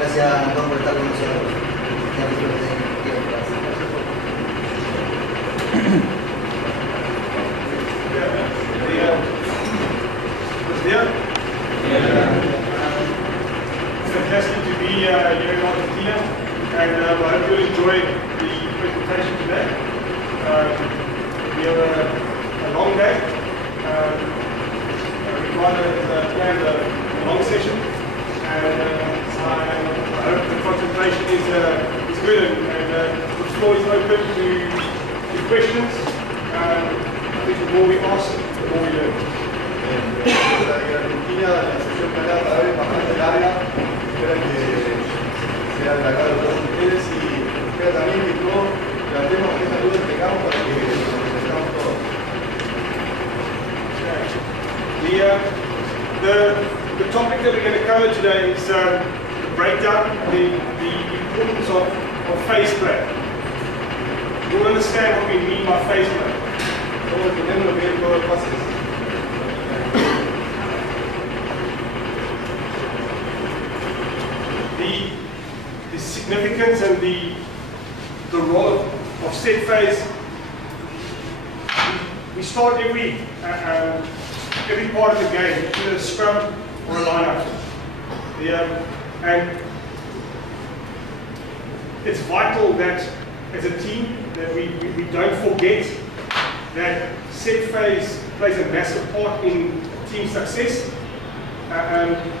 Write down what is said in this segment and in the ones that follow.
Gracias, Anton, por estar con nosotros. It's fantastic to be here in Argentina, and I hope you enjoy the presentation today. We have a long day. We planned a long session, and I hope the concentration is good, and the floor is open to questions. I think the more we ask, the more we learn. En Argentina la sesión planeada cada vez bastante larga, espero que sea de la cara de todos ustedes y espero también que todos tratemos que esta duda que tengamos para que nos entendamos todos. The topic that we're going to cover today is the breakdown, the importance of phase play. You'll understand what we mean by phase play. Todos entendemos lo que es todo el pase. The significance and the role of set phase. We start every part of the game, either a scrum or a line-up. And it's vital that as a team that we don't forget that set phase plays a massive part in team success.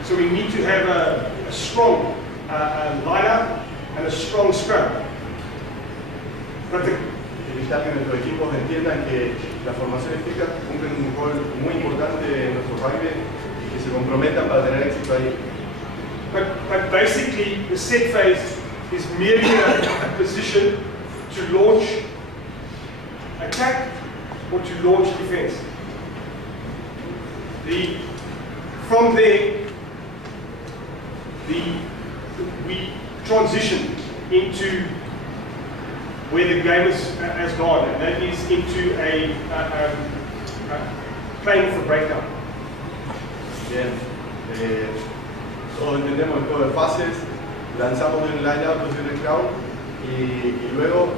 So we need to have a strong line-up and a strong scrum. But evitar que nuestros equipos entiendan que las formaciones fijas cumplen un rol muy importante en nuestro rugby y que se comprometan para tener éxito ahí. But basically, the set phase is merely a position to launch attack or to launch defense. From there, we transition into where the game has gone, and that is into a playing for breakdown. Bien, todos entendemos el juego de fases, lanzamos de un line-up, de un scrum y luego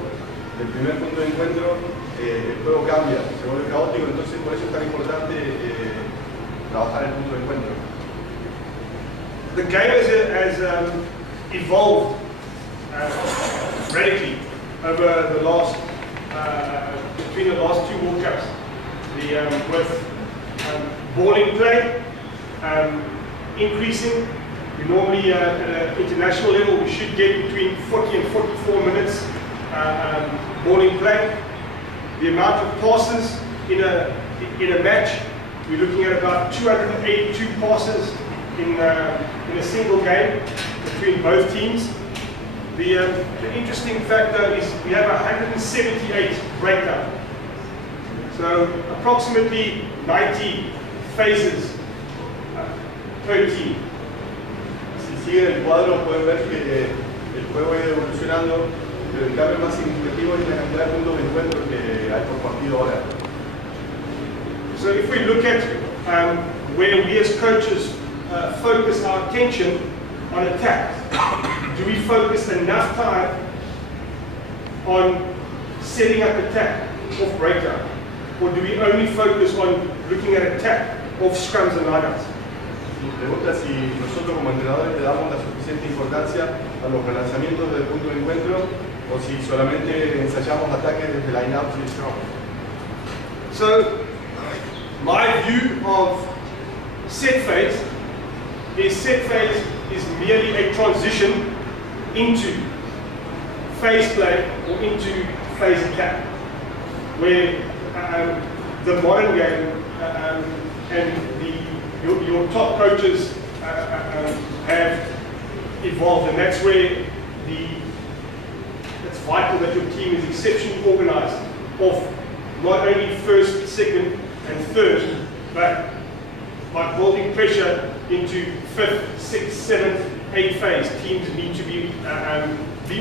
del primer punto de encuentro el juego cambia, se vuelve caótico, entonces por eso es tan importante trabajar el punto de encuentro. The game has evolved radically over the last, between the last two World Cups. With balling play increasing. We normally at an international level we should get between 40 and 44 minutes balling play. The amount of passes in a match, we're looking at about 282 passes in a single game between both teams. The interesting factor is we have 178 breakdown. So approximately 90 phases per team. Si siguen el cuadro pueden ver que el juego ha ido evolucionando, pero el cambio más significativo es la cantidad de puntos de encuentro que hay por partido ahora. So if we look at where we as coaches focus our attention on attack, do we focus enough time on setting up attack off breakdown? Or do we only focus on looking at attack off scrums and lineups? Me pregunta si nosotros como entrenadores le damos la suficiente importancia a los relanzamientos del punto de encuentro o si solamente ensayamos ataques desde line-ups y scrum. So, my view of set phase is merely a transition into phase play or into phase attack, where the modern game and your top coaches have evolved, and that's where it's vital that your team is exceptionally organized of not only first, second and third, but by building pressure into fifth, sixth, seventh, eighth phase. Teams need to be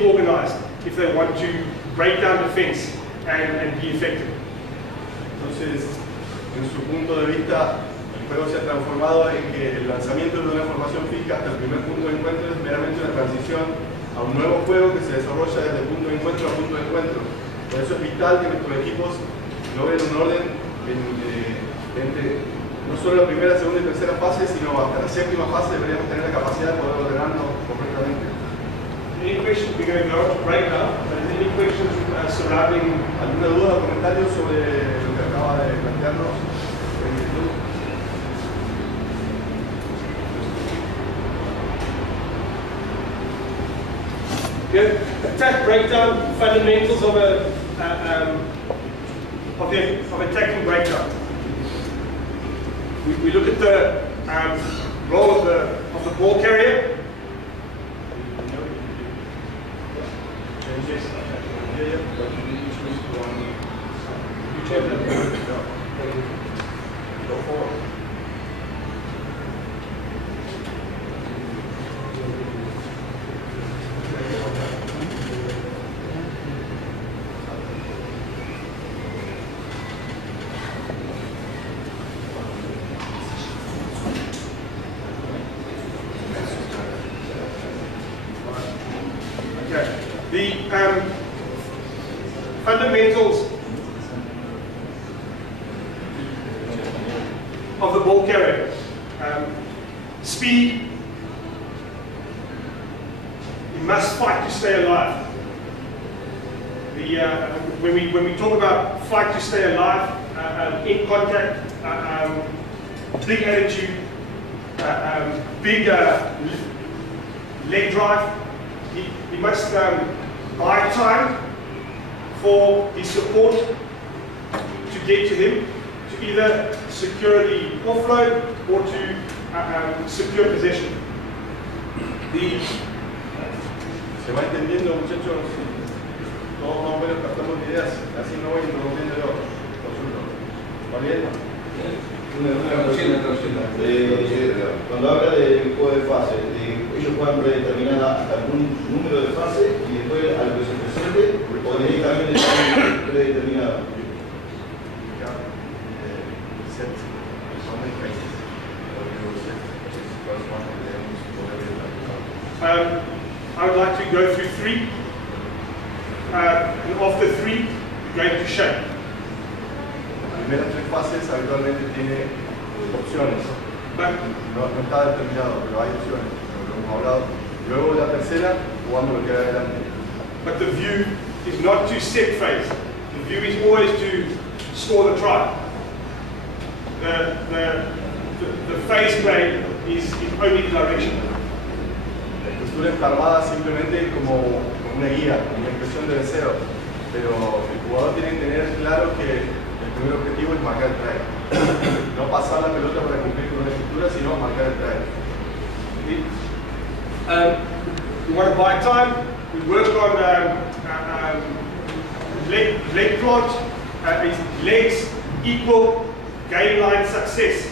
organized if they want to break down defense and be effective. Entonces, en su punto de vista, el juego se ha transformado en que el lanzamiento de una formación fija hasta el primer punto de encuentro es meramente una transición a un nuevo juego que se desarrolla desde punto de encuentro a punto de encuentro. Por eso es vital que nuestros equipos logren un orden entre no solo la primera, segunda y tercera fase, sino hasta la séptima fase deberíamos tener la capacidad de poder ordenarnos correctamente. Any questions? We're going to go to break now. Any questions surrounding? ¿Alguna duda o comentario sobre lo que acaba de plantearnos en YouTube? Good. Attack breakdown, fundamentals of attacking breakdown. We look at the role of the ball carrier. The fundamentals of the ball carrier. Speed. You must fight to stay alive. When we talk about fight to stay alive, in contact, big attitude, big leg drive, he must buy time for his support to get to him, to either secure the offload or to secure possession. ¿Se va entendiendo, muchachos? Todos más o menos captamos ideas, así no voy interrumpiendo yo. ¿Va bien? Cuando habla del juego de fase, ellos juegan predeterminada hasta algún número de fase y después a lo que se presente, o directamente están predeterminados. I would like to go through three, and after three, we're going to shape. Las primeras tres fases habitualmente tiene opciones. No está determinado, pero hay opciones, lo hemos hablado. Luego la tercera, jugamos lo que hay adelante. But the view is not to set phase. The view is always to score the try. The phase play is only the direction. La estructura empalmada simplemente como una guía, una expresión de deseo, pero el jugador tiene que tener claro que el primer objetivo es marcar el try. No pasar la pelota para cumplir con una estructura, sino marcar el try. We want to buy time. We work on leg plant, legs equal game line success.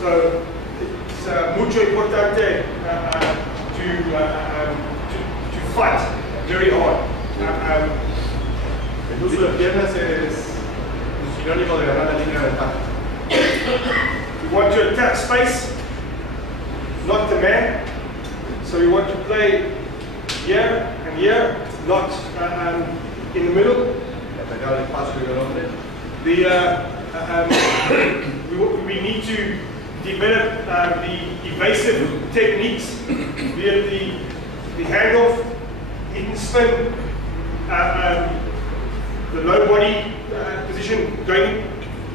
So it's mucho importante to fight very hard. El uso de piernas es un sinónimo de ganar la línea de ventaja. We want to attack space, not the man. So we want to play here and here, not in the middle. Atacar el espacio y el hombre. We need to develop the evasive techniques, be it the handoff, hidden spin, the low body position going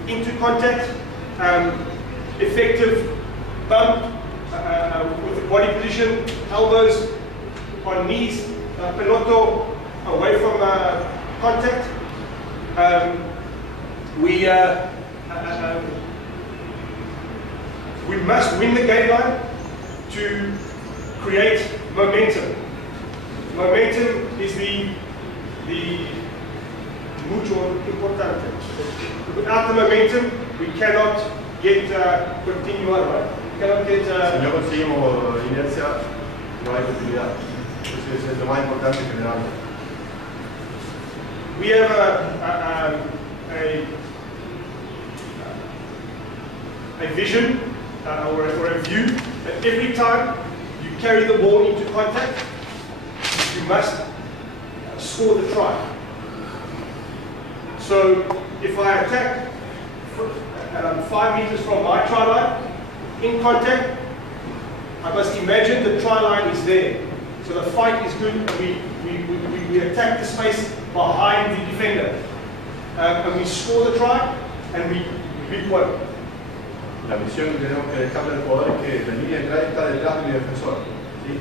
into contact, effective bump with the body position, elbows on knees, peloto away from contact. We must win the game line to create momentum. Momentum is the mucho importante. Without the momentum, we cannot get continuar, right? We cannot get. Si no conseguimos inercia, no hay continuidad. Eso es lo más importante en general. We have a vision or a view that every time you carry the ball into contact, you must score the try. So if I attack 5 meters from my try line, in contact, I must imagine the try line is there. So the fight is good, and we attack the space behind the defender. And we score the try, and we won. La misión que tenemos que dejarle al jugador es que la línea de entrada está detrás de mi defensor. ¿Sí?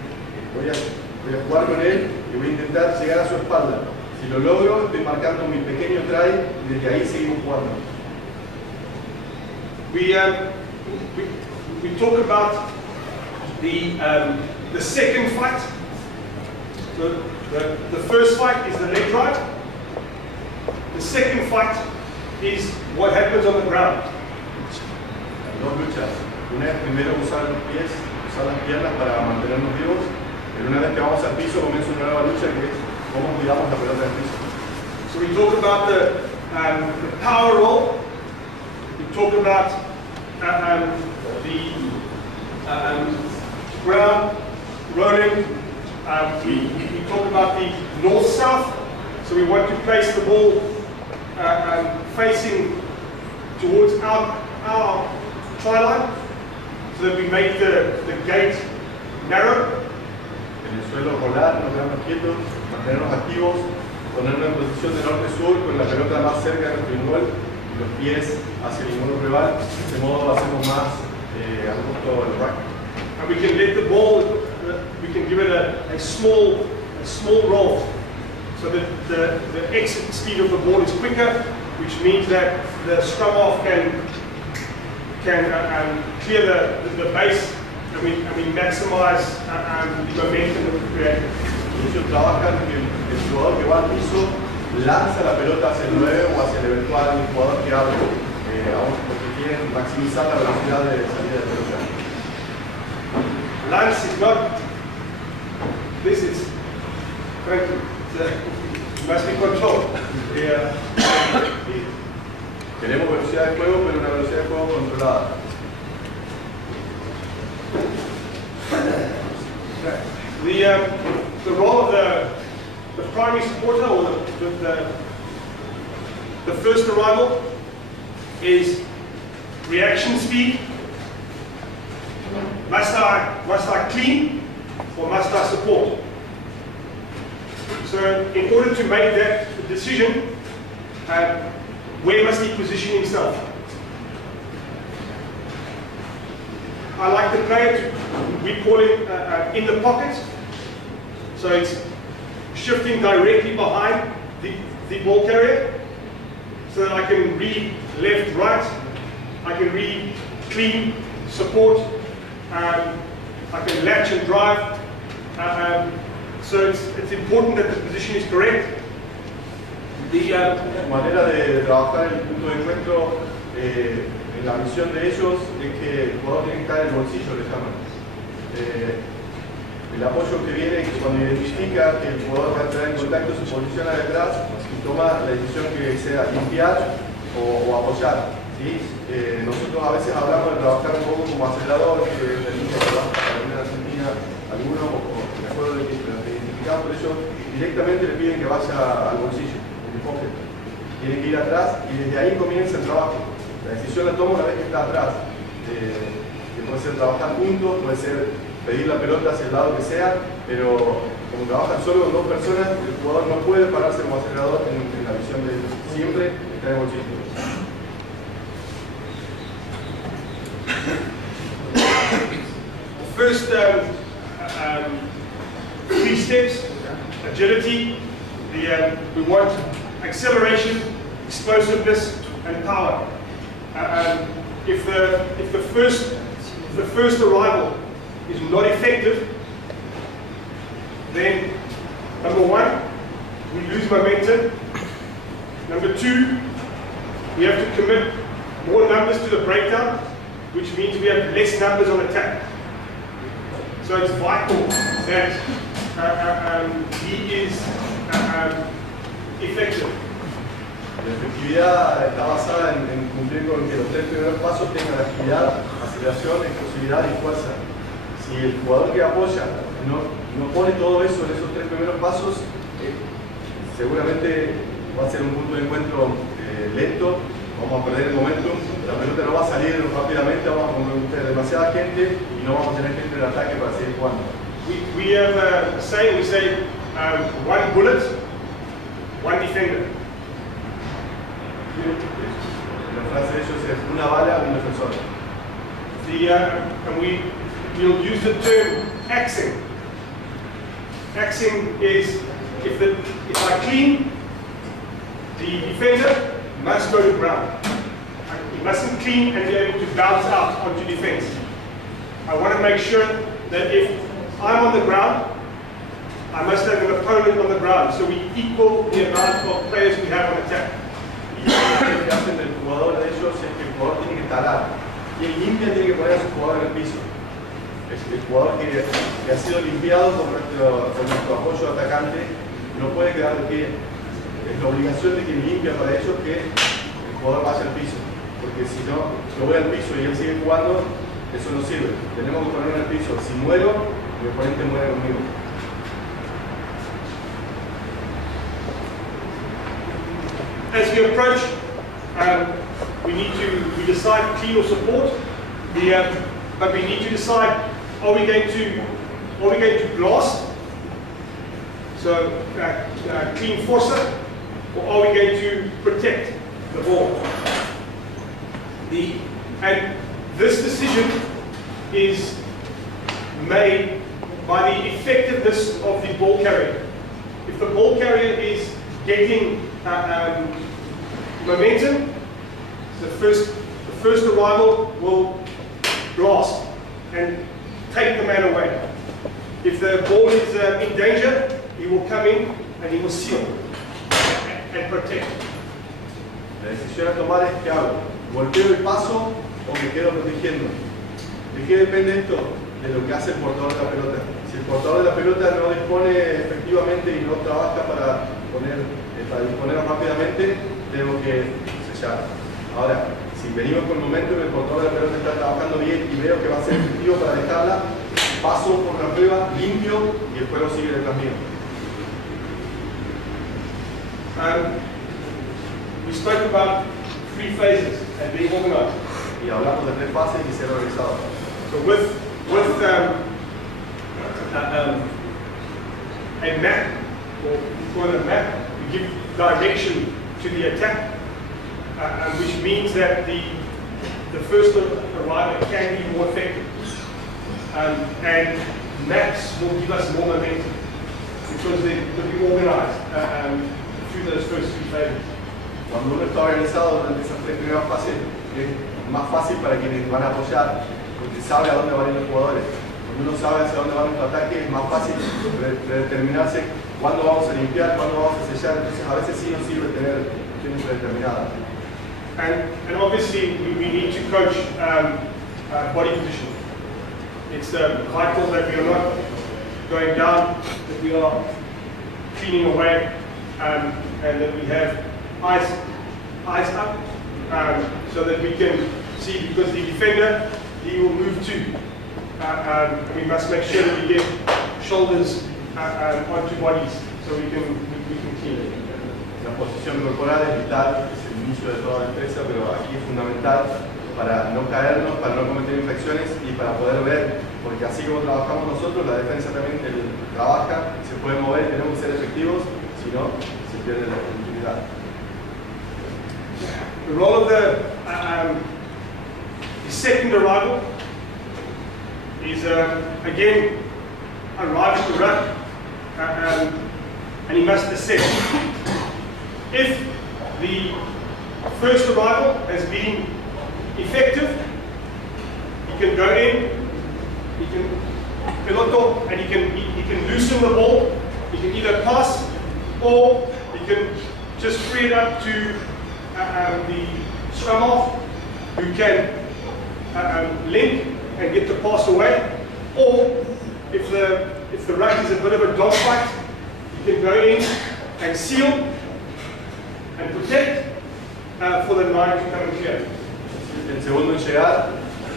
Voy a jugar con él y voy a intentar llegar a su espalda. Si lo logro, estoy marcando mi pequeño try y desde ahí seguimos jugando. We talk about the second fight. The first fight is the leg drive. The second fight is what happens on the ground. Dos luchas. Una es primero usar los pies, usar las piernas para mantenernos vivos, pero una vez que vamos al piso comienza una nueva lucha que es cómo cuidamos la pelota del piso. So we talk about the power roll. We talk about the ground rolling. We talk about the north-south. So we want to place the ball facing towards our try line, so that we make the gate narrow. En el suelo rolar, nos quedamos quietos, mantenernos activos, ponernos en posición de norte-sur con la pelota más cerca de nuestro gol y los pies hacia el muro rival. De este modo hacemos más angosto el rack. And we can let the ball, we can give it a small roll, so that the exit speed of the ball is quicker, which means that the scrum half can clear the base, and we maximize the momentum that we create. Ellos trabajan que el jugador que va al piso lanza la pelota hacia el 9 o hacia el eventual jugador que abre, porque quieren maximizar la velocidad de salida de pelota. Lance is not, this is, frankly, must be controlled. Tenemos velocidad de juego, pero una velocidad de juego controlada. The role of the primary supporter, or the first arrival, is reaction speed. Must I clean or must I support? So in order to make that decision, where must he position himself? I like the player, we call it in the pocket. So it's shifting directly behind the ball carrier, so that I can read left, right, I can read clean, support, I can latch and drive. So it's important that the position is correct. La manera de trabajar el punto de encuentro en la misión de ellos es que el jugador tiene que estar en el bolsillo, le llaman. El apoyo que viene es cuando identifica que el jugador va a entrar en contacto, se posiciona detrás y toma la decisión que sea limpiar o apoyar. ¿Sí? Nosotros a veces hablamos de trabajar un poco como acelerador, que es el mismo trabajo para la Argentina, algunos, o de acuerdo de que identificamos, por ello directamente le piden que vaya al bolsillo. Tiene que ir atrás y desde ahí comienza el trabajo. La decisión la toma una vez que está atrás. Que puede ser trabajar juntos, puede ser pedir la pelota hacia el lado que sea, pero como trabajan solo con dos personas, el jugador no puede pararse como acelerador en la visión de ellos. Siempre está en el bolsillo. The first 3 steps: agility. We want acceleration, explosiveness, and power. If the first arrival is not effective, then number 1, we lose momentum. Number 2, we have to commit more numbers to the breakdown, which means we have less numbers on attack. So it's vital that he is effective. La efectividad está basada en cumplir con que los 3 primeros pasos tengan agilidad, aceleración, explosividad y fuerza. Si el jugador que apoya no pone todo eso en esos 3 primeros pasos, seguramente va a ser un punto de encuentro lento, vamos a perder el momentum, la pelota no va a salir rápidamente, vamos a tener demasiada gente y no vamos a tener gente en el ataque para seguir jugando. We have a saying, we say, one bullet, one defender. La frase de ellos es una bala, un defensor. And we'll use the term axing. Axing is if I clean, the defender must go to ground. He mustn't clean and be able to bounce out onto defense. I want to make sure that if I'm on the ground, I must have an opponent on the ground, so we equal the amount of players we have on attack. Y lo que hacen el jugador de ellos es que el jugador tiene que talar y el limpia tiene que poner a su jugador en el piso. El jugador que ha sido limpiado con nuestro apoyo atacante no puede quedar de pie. Es la obligación de quien limpia para ellos que el jugador vaya al piso, porque si no, yo voy al piso y él sigue jugando, eso no sirve. Tenemos que ponerlo en el piso. Si muero, mi oponente muere conmigo. As we approach, we decide clean or support. But we need to decide: are we going to blast? So clean forcer, or are we going to protect the ball? And this decision is made by the effectiveness of the ball carrier. If the ball carrier is getting momentum, the first arrival will blast and take the man away. If the ball is in danger, he will come in and he will seal and protect. La decisión a tomar es qué hago, golpeo y paso o me quedo protegiendo. ¿De qué depende esto? De lo que hace el portador de la pelota. Si el portador de la pelota no dispone efectivamente y no trabaja para disponer rápidamente, tengo que sellar. Ahora, si venimos con momentum, el portador de la pelota está trabajando bien y veo que va a ser efectivo para dejarla, paso por la prueba, limpio y el juego sigue detrás mío. We spoke about 3 phases and being organized. Y hablamos de 3 fases y ser organizado. So with a map, or for the map, we give direction to the attack, which means that the first arrival can be more effective. And maps will give us more momentum because they'll be organized through those first 3 phases. Cuando uno está organizado durante esas 3 primeras fases, es más fácil para quienes van a apoyar, porque sabe a dónde van a ir los jugadores. Cuando uno sabe hacia dónde va nuestro ataque, es más fácil determinarse cuándo vamos a limpiar, cuándo vamos a sellar. Entonces, a veces sí nos sirve tener acciones predeterminadas. And obviously, we need to coach body position. It's vital that we are not going down, that we are cleaning away, and that we have eyes up, so that we can see, because the defender, he will move too. We must make sure that we get shoulders onto bodies, so we can clean. La posición corporal es vital, es el inicio de toda la destreza, pero aquí es fundamental para no caernos, para no cometer infracciones y para poder ver, porque así como trabajamos nosotros, la defensa también trabaja, se puede mover, tenemos que ser efectivos, si no, se pierde la oportunidad. The role of the second arrival is again arrive at the ruck, and he must assess. If the first arrival has been effective, he can go in, he can piloto, and he can loosen the ball. He can either pass or he can just free it up to the scrum half, who can link and get the pass away. Or if the ruck is a bit of a dogfight, you can go in and seal and protect for the line to come and clear. El segundo en llegar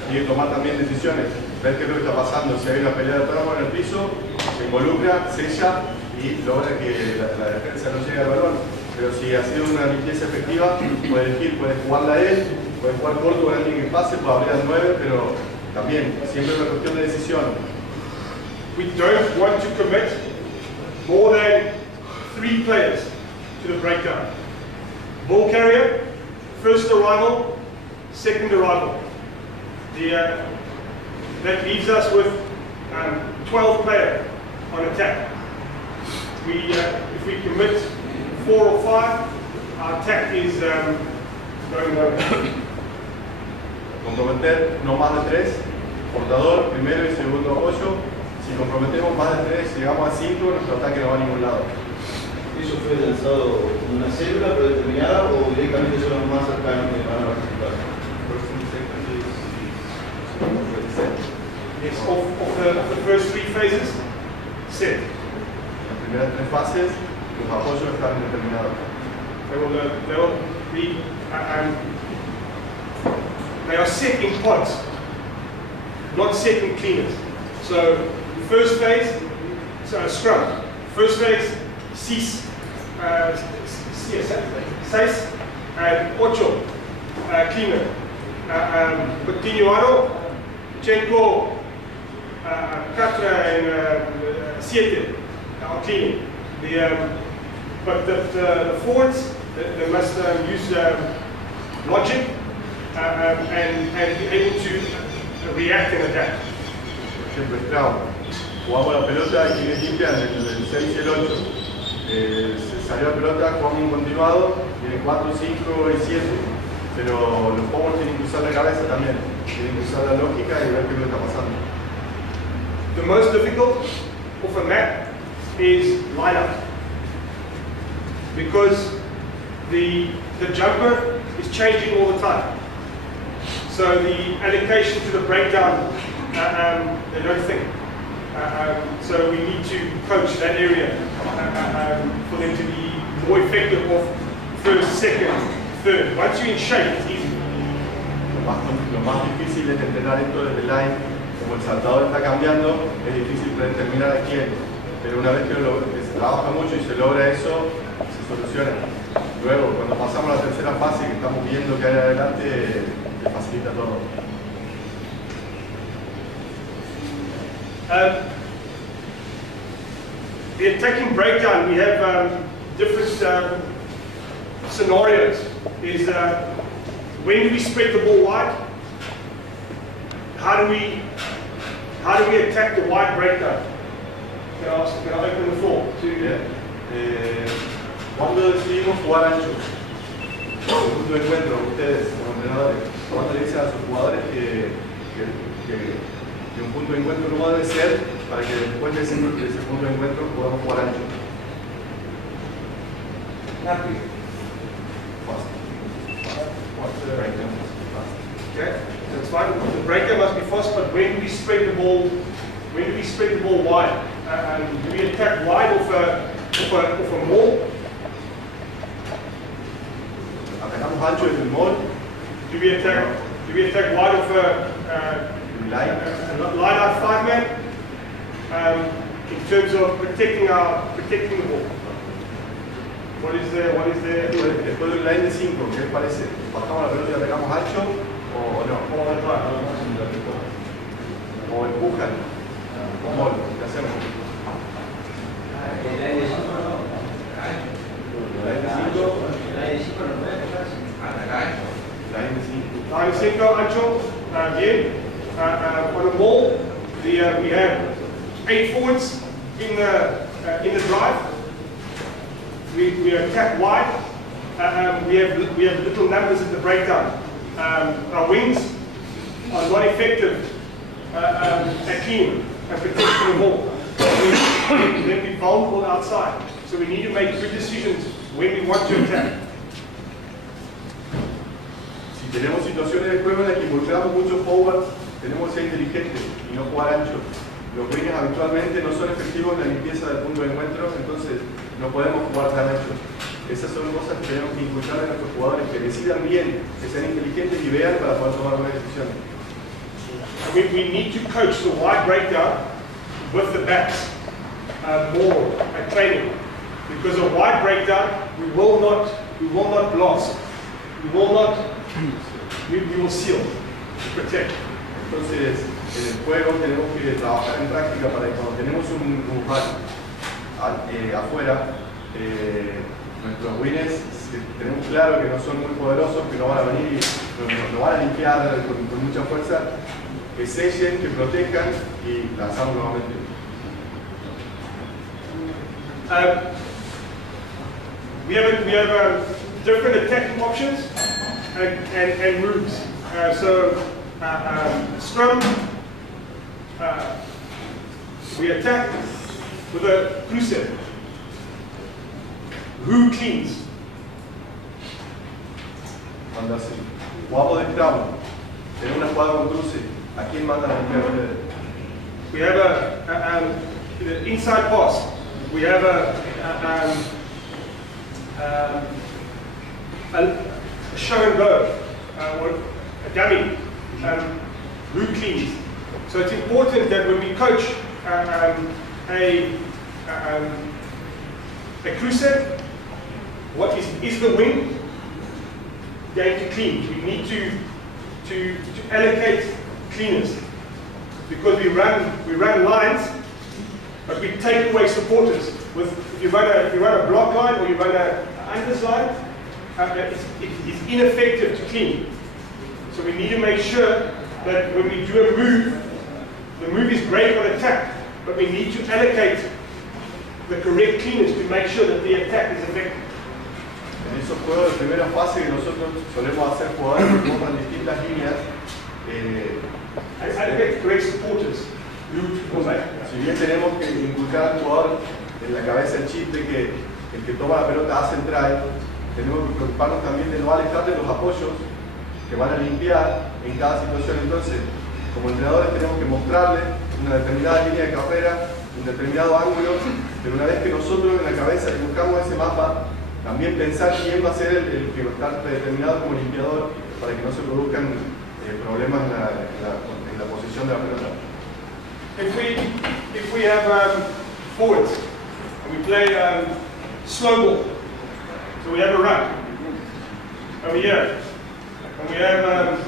tiene que tomar también decisiones, ver qué es lo que está pasando. Si hay una pelea de tramo en el piso, se involucra, sella y logra que la defensa no llegue al balón. Pero si ha sido una limpieza efectiva, puede elegir, puede jugarla él, puede jugar corto con alguien que pase, puede abrir al 9, pero también siempre es una cuestión de decisión. We don't want to commit more than 3 players to the breakdown. Ball carrier, first arrival, second arrival. That leaves us with 12 players on attack. If we commit 4 or 5, our attack is going low. Comprometer no más de 3, portador, primero y segundo apoyo. Si comprometemos más de 3, llegamos a 5, nuestro ataque no va a ningún lado. ¿Eso fue lanzado en una célula predeterminada o directamente son los más cercanos que van a participar? Yes, of the first 3 phases, set. Las primeras 3 fases, los apoyos están determinados. They are set in pods, not set in cleaners. So, the first phase, scrum. First phase, 6, 8, cleaner. Continuado, 5, 4 and 7 are cleaning. But the forwards, they must use logic and be able to react and adapt. Por ejemplo, Straub, jugamos la pelota y quien es limpia en el 6 y el 8. Se salió la pelota, jugamos un continuado, viene 4, 5 y 7. Pero los jugadores tienen que usar la cabeza también, tienen que usar la lógica y ver qué es lo que está pasando. The most difficult of a map is lineup, because the jumper is changing all the time. So the allocation to the breakdown, they don't think. So we need to coach that area for them to be more effective of first, second, third. Once you're in shape, it's easy. Lo más difícil es entrenar esto desde line. Como el saltador está cambiando, es difícil determinar a quién. Pero una vez que se trabaja mucho y se logra eso, se soluciona. Luego, cuando pasamos a la tercera fase, que estamos viendo que hay adelante, te facilita todo. The attacking breakdown, we have different scenarios. Is when do we spread the ball wide? How do we attack the wide breakdown? Can I open the floor to? ¿Cuándo decidimos jugar ancho? El punto de encuentro, ustedes como entrenadores, ¿cuándo le dicen a sus jugadores que un punto de encuentro no debe ser para que después de ese punto de encuentro podamos jugar ancho? Rápido. Okay, that's fine. The breaker must be fast, but when do we spread the ball? When do we spread the ball wide? Do we attack wide off a maul? Atacamos ancho desde el maul. Do we attack wide off a line out 5-man? In terms of protecting the ball. What is there? Después de un line de 5, ¿qué les parece? ¿Bajamos la pelota y atacamos ancho o no? O empujan. ¿Cómo? ¿Qué hacemos? El line de 5 no. Line de 5 no puede tocarse. Atacar. Line de 5. Line 5 ancho. Bien. On a ball, we have 8 forwards in the drive. We attack wide. We have little numbers in the breakdown. Our wings are not effective at clean and protecting the ball. Then we're vulnerable outside. So we need to make good decisions when we want to attack. Si tenemos situaciones de juego en las que involucramos muchos forwards, tenemos que ser inteligentes y no jugar ancho. Los wings habitualmente no son efectivos en la limpieza del punto de encuentro, entonces no podemos jugar tan ancho. Esas son cosas que tenemos que inculcar a nuestros jugadores, que decidan bien, que sean inteligentes y vean para poder tomar buenas decisiones. We need to coach the wide breakdown with the backs. more at training. Because of wide breakdown, we will not blast. We will seal to protect. Entonces, en el juego tenemos que trabajar en práctica para que cuando tenemos un hack afuera, nuestros winners tenemos claro que no son muy poderosos, que no van a venir y no van a limpiar con mucha fuerza, que sellen, que protejan y lanzamos nuevamente. We have different attacking options and moves. Scrum, we attack with a cruiser. Who cleans? Cuando jugamos de scrum, tenemos una jugada con cruce, ¿a quién mandan a limpiar ustedes? We have the inside pass. We have a show and go, or a dummy. Who cleans? So it's important that when we coach a cruiser, what is the wing going to clean? We need to allocate cleaners, because we run lines, but we take away supporters. If you run a block line or you run an unders line, it's ineffective to clean. So we need to make sure that when we do a move, the move is great on attack, but we need to allocate the correct cleaners to make sure that the attack is effective. En esos juegos de primera fase que nosotros solemos hacer jugadores que forman distintas líneas, Allocate correct supporters. si bien tenemos que inculcar al jugador en la cabeza el chip de que el que toma la pelota hace el try, tenemos que preocuparnos también de no alejarle los apoyos que van a limpiar en cada situación. Entonces, como entrenadores tenemos que mostrarle una determinada línea de carrera, un determinado ángulo, pero una vez que nosotros en la cabeza buscamos ese mapa, también pensar quién va a ser el que va a estar predeterminado como limpiador para que no se produzcan problemas en la posición de la pelota. If we have forwards and we play slow ball, so we have a run over here, and we have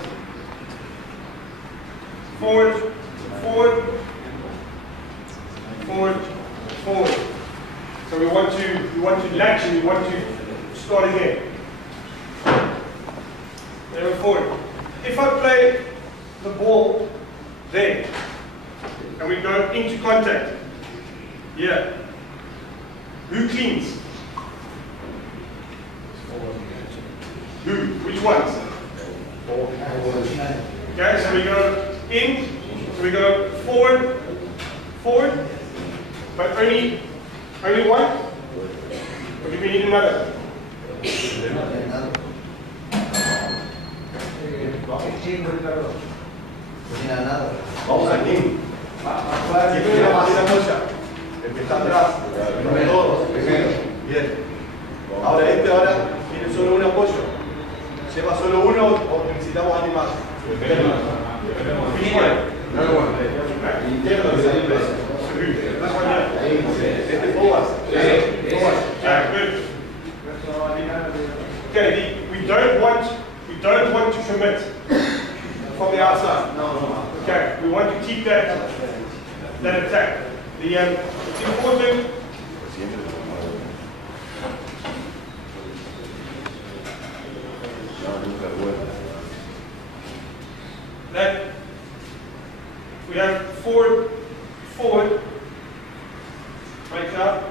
forward, forward, forward, forward. So we want to latch and we want to start again. There forward. If I play the ball there and we go into contact, yeah. Who cleans? Who? Which ones? Okay, so we go in, so we go forward, forward, but only one? Or do we need another? Vamos aquí. Siempre la más apoya. El que está atrás. Todos. Bien. Ahora ahora tiene solo un apoyo. ¿Lleva solo uno o necesitamos alguien más? Interno que salió preso. Este Boas. Okay, we don't want to commit from the outside. No. Okay, we want to keep that attack. It's important. That we have forward, right now.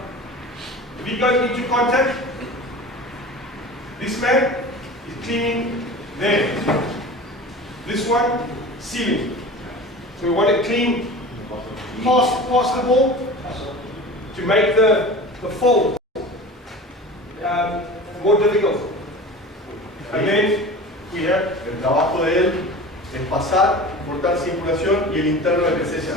If he goes into contact, this man is cleaning there. This one, sealing. So we want to clean past the ball to make the fold more difficult. And then we have el trabajo de él es pasar, cortar circulación y el interno de que sella.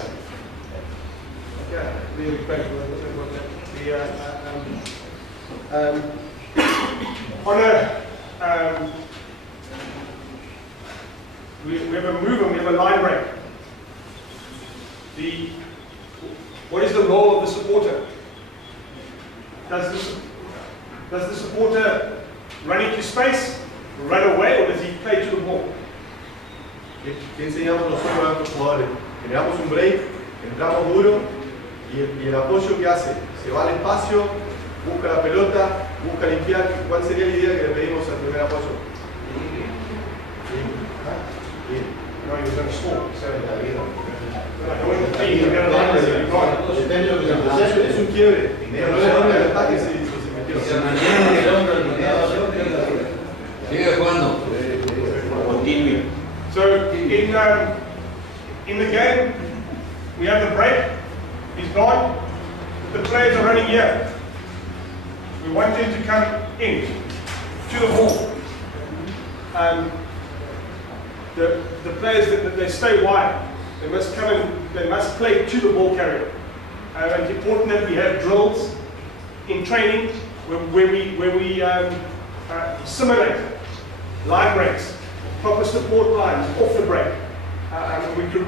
We have a move and we have a line break. What is the role of the supporter? does the supporter run into space, run away, or does he play to the ball? ¿Qué enseñamos nosotros a nuestros jugadores? Generamos un break, entramos duro y el apoyo que hace, se va al espacio, busca la pelota, busca limpiar. ¿Cuál sería la idea que le pedimos al primer apoyo? No, he was going to score. So Es un quiebre, pero no le da el ataque si se metió. Sigue jugando. Continue. So in the game, we have the break. He's gone. The players are running here. We want them to come in to the ball. The players that they stay wide. They must come in. They must play to the ball carrier. It's important that we have drills in training where we simulate line breaks, proper support lines off the break.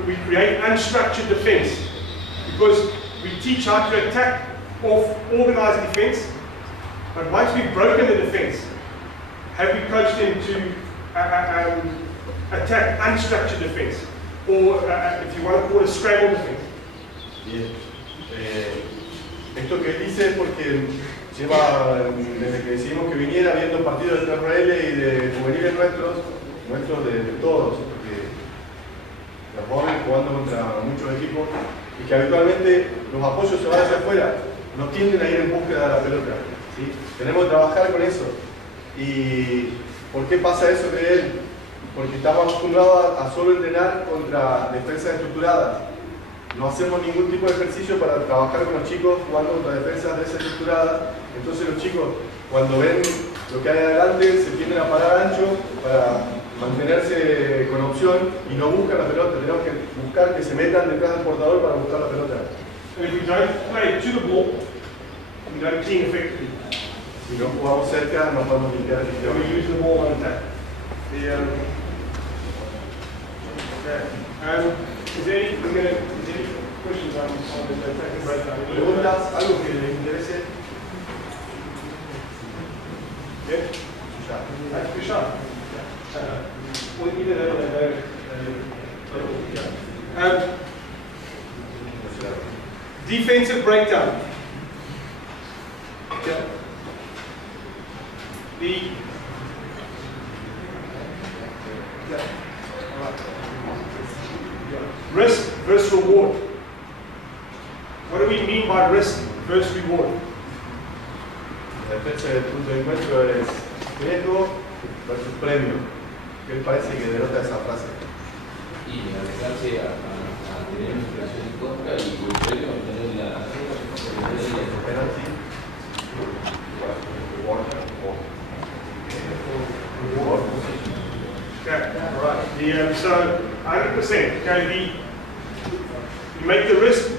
We create unstructured defense because we teach how to attack off organized defense. But once we've broken the defense, have we coached them to attack unstructured defense, or if you want to call it scramble defense? Bien. Esto que dice es porque lleva, desde que decidimos que viniera, viendo partidos de TRL y de juveniles nuestros de todos, porque los jóvenes jugando contra muchos equipos y que habitualmente los apoyos se van hacia afuera, no tienden a ir en búsqueda de la pelota, ¿sí? Tenemos que trabajar con eso. ¿Y por qué pasa eso de él? Porque estamos acostumbrados a solo entrenar contra defensas estructuradas. No hacemos ningún tipo de ejercicio para trabajar con los chicos jugando contra defensas desestructuradas. Entonces los chicos, cuando ven lo que hay adelante, se tienden a parar ancho para mantenerse con opción y no buscan la pelota. Tenemos que buscar que se metan detrás del portador para buscar la pelota. And if we don't play to the ball, we don't clean effectively. Si no jugamos cerca, no podemos limpiar el And interior. we use the ball on attack. Is there any questions on the second breakdown? ¿Preguntas? ¿Algo que les interese? Yeah? Ya. That's for sure. We need defensive breakdown. Yeah. Risk versus reward. What do we mean by risk versus reward? La defensa del punto de encuentro es riesgo versus premio. ¿Qué les parece que denota esa frase? Y arriesgarse a tener inspiración en contra y el premio obtener la Penalty. Okay, right. So 100%. Okay, you make the risk.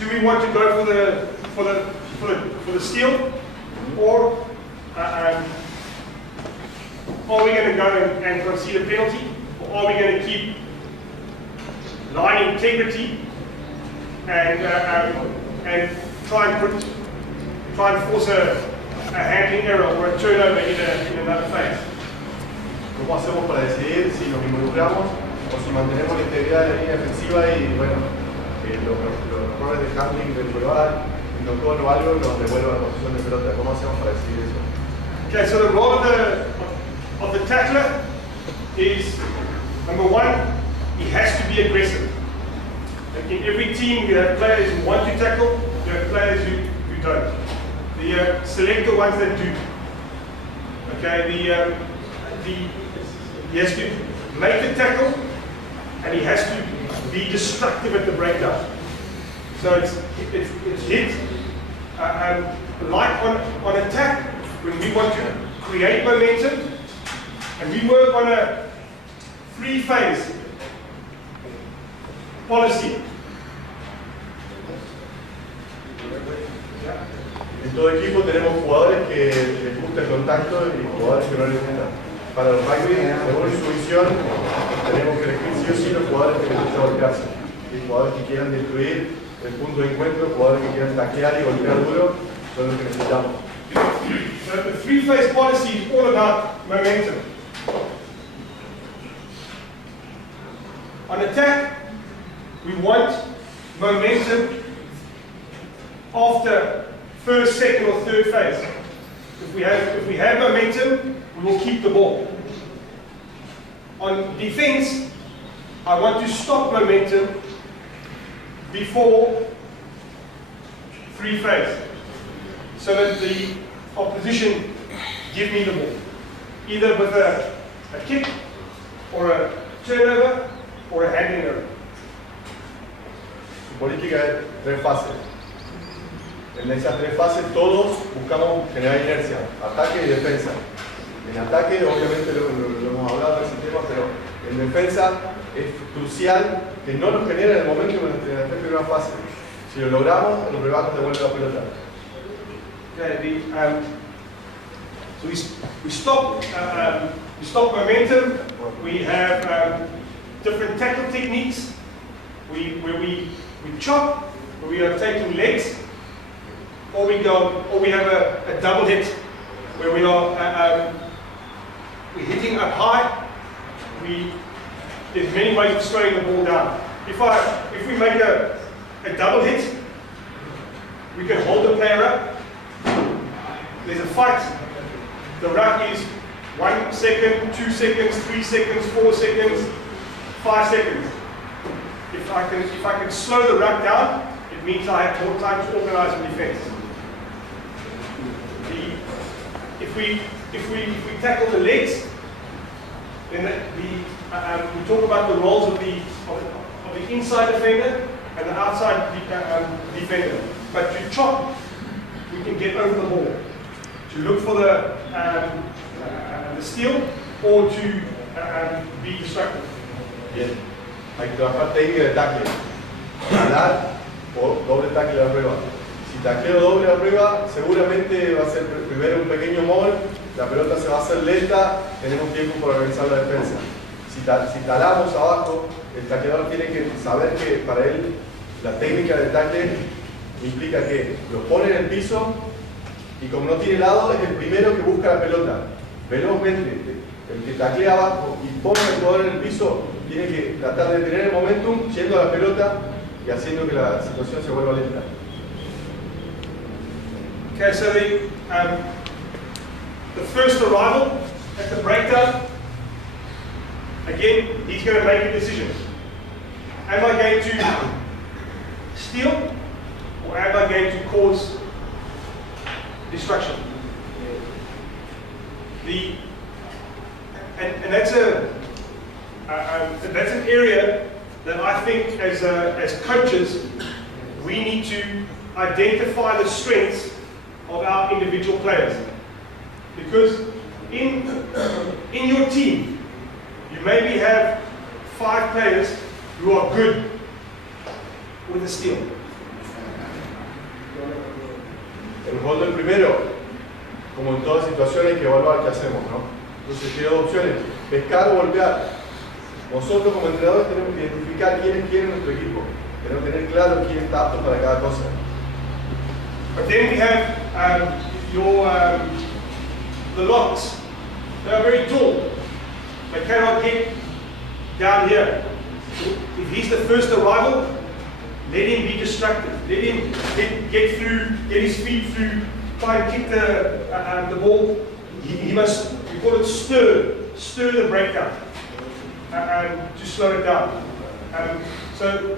Do we want to go for the steal, or are we going to go and concede a penalty, or are we going to keep line integrity and try and force a handling error or a turnover in another phase? ¿Cómo hacemos para decidir si nos involucramos o si mantenemos la integridad de la línea defensiva y bueno, los errores de handling del rival, un tocón o algo nos devuelvan la posición de pelota? ¿Cómo hacemos para decidir eso? Okay, so the role of the tackler is, number one, he has to be aggressive. Like in every team, we have players who want to tackle, we have players who don't. Select the ones that do. Okay, he has to make the tackle, and he has to be destructive at the breakdown. So it's hit. Like on attack, when we want to create momentum, and we work on a three-phase policy. En todo equipo tenemos jugadores que les gusta el contacto y jugadores que no les gusta. Para los rugby, según su visión, tenemos que elegir sí o sí los jugadores que les gusta golpearse. Y jugadores que quieran destruir el punto de encuentro, jugadores que quieran taclear y golpear duro, son los que necesitamos. So the three-phase policy is all about momentum. On attack, we want momentum after first, second, or third phase. If we have momentum, we will keep the ball. On defense, I want to stop momentum before three phase, so that the opposition give me the ball, either with a kick, or a turnover, or a handing over. Su política es tres fases. En esas tres fases todos buscamos generar inercia, ataque y defensa. En ataque obviamente lo hemos hablado de ese tema, pero en defensa es crucial que no nos genere en el momento en las tres primeras fases. Si lo logramos, los rivales devuelven la pelota. Okay, so we stop momentum. We have different tackle techniques. Where we chop, where we are taking legs, or we have a double hit, where we are we're hitting up high. There's many ways of slowing the ball down. If we make a double hit, we can hold the player up. There's a fight. The ruck is 1 second, 2 seconds, 3 seconds, 4 seconds, 5 seconds. If I can slow the ruck down, it means I have more time to organize and defense. If we tackle the legs, then we talk about the roles of the inside defender and the outside defender. But to chop, we can get over the ball. To look for the steal, or to be destructive. Bien. Hay que trabajar técnica de tackle. Jalar o doble tackle arriba. Si tacleo doble arriba, seguramente va a ser primero un pequeño mall, la pelota se va a hacer lenta, tenemos tiempo para organizar la defensa. Si talamos abajo, el tacleador tiene que saber que para él la técnica de tackle implica que lo pone en el piso y como no tiene lado, es el primero que busca la pelota. Velozmente, el que taclea abajo y pone al jugador en el piso tiene que tratar de tener el momentum yendo a la pelota y haciendo que la situación se vuelva lenta. Okay, so the first arrival at the breakdown, again, he's going to make a decision. Am I going to steal, or am I going to cause destruction? And that's an area that I think as coaches we need to identify the strengths of our individual players, because in your team you maybe have 5 players who are good with the steal. El gol del primero, como en todas situaciones, hay que evaluar qué hacemos, ¿no? Entonces tiene dos opciones, pescar o golpear. Nosotros como entrenadores tenemos que identificar quiénes quieren nuestro equipo, tenemos que tener claro quién está apto para cada cosa. But then we have the locks. They are very tall. They cannot get down here. If he's the first arrival, let him be destructive. Let him get through, get his feet through, try and kick the ball. He must, we call it stir the breakdown to slow it down. So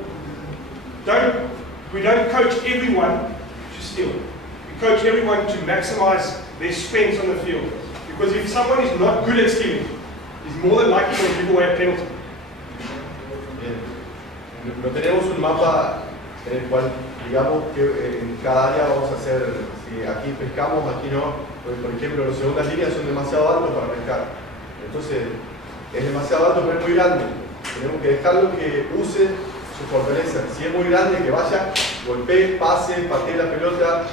we don't coach everyone to steal. We coach everyone to maximize their strengths on the field. Because if someone is not good at stealing, he's more than likely going to give away a penalty. No tenemos un mapa en el cual digamos que en cada área vamos a hacer, si aquí pescamos, aquí no. Por ejemplo, las segundas líneas son demasiado altos para pescar. Entonces, es demasiado alto pero es muy grande. Tenemos que dejarlo que use su fortaleza. Si es muy grande, que vaya, golpee, pase, patee la pelota,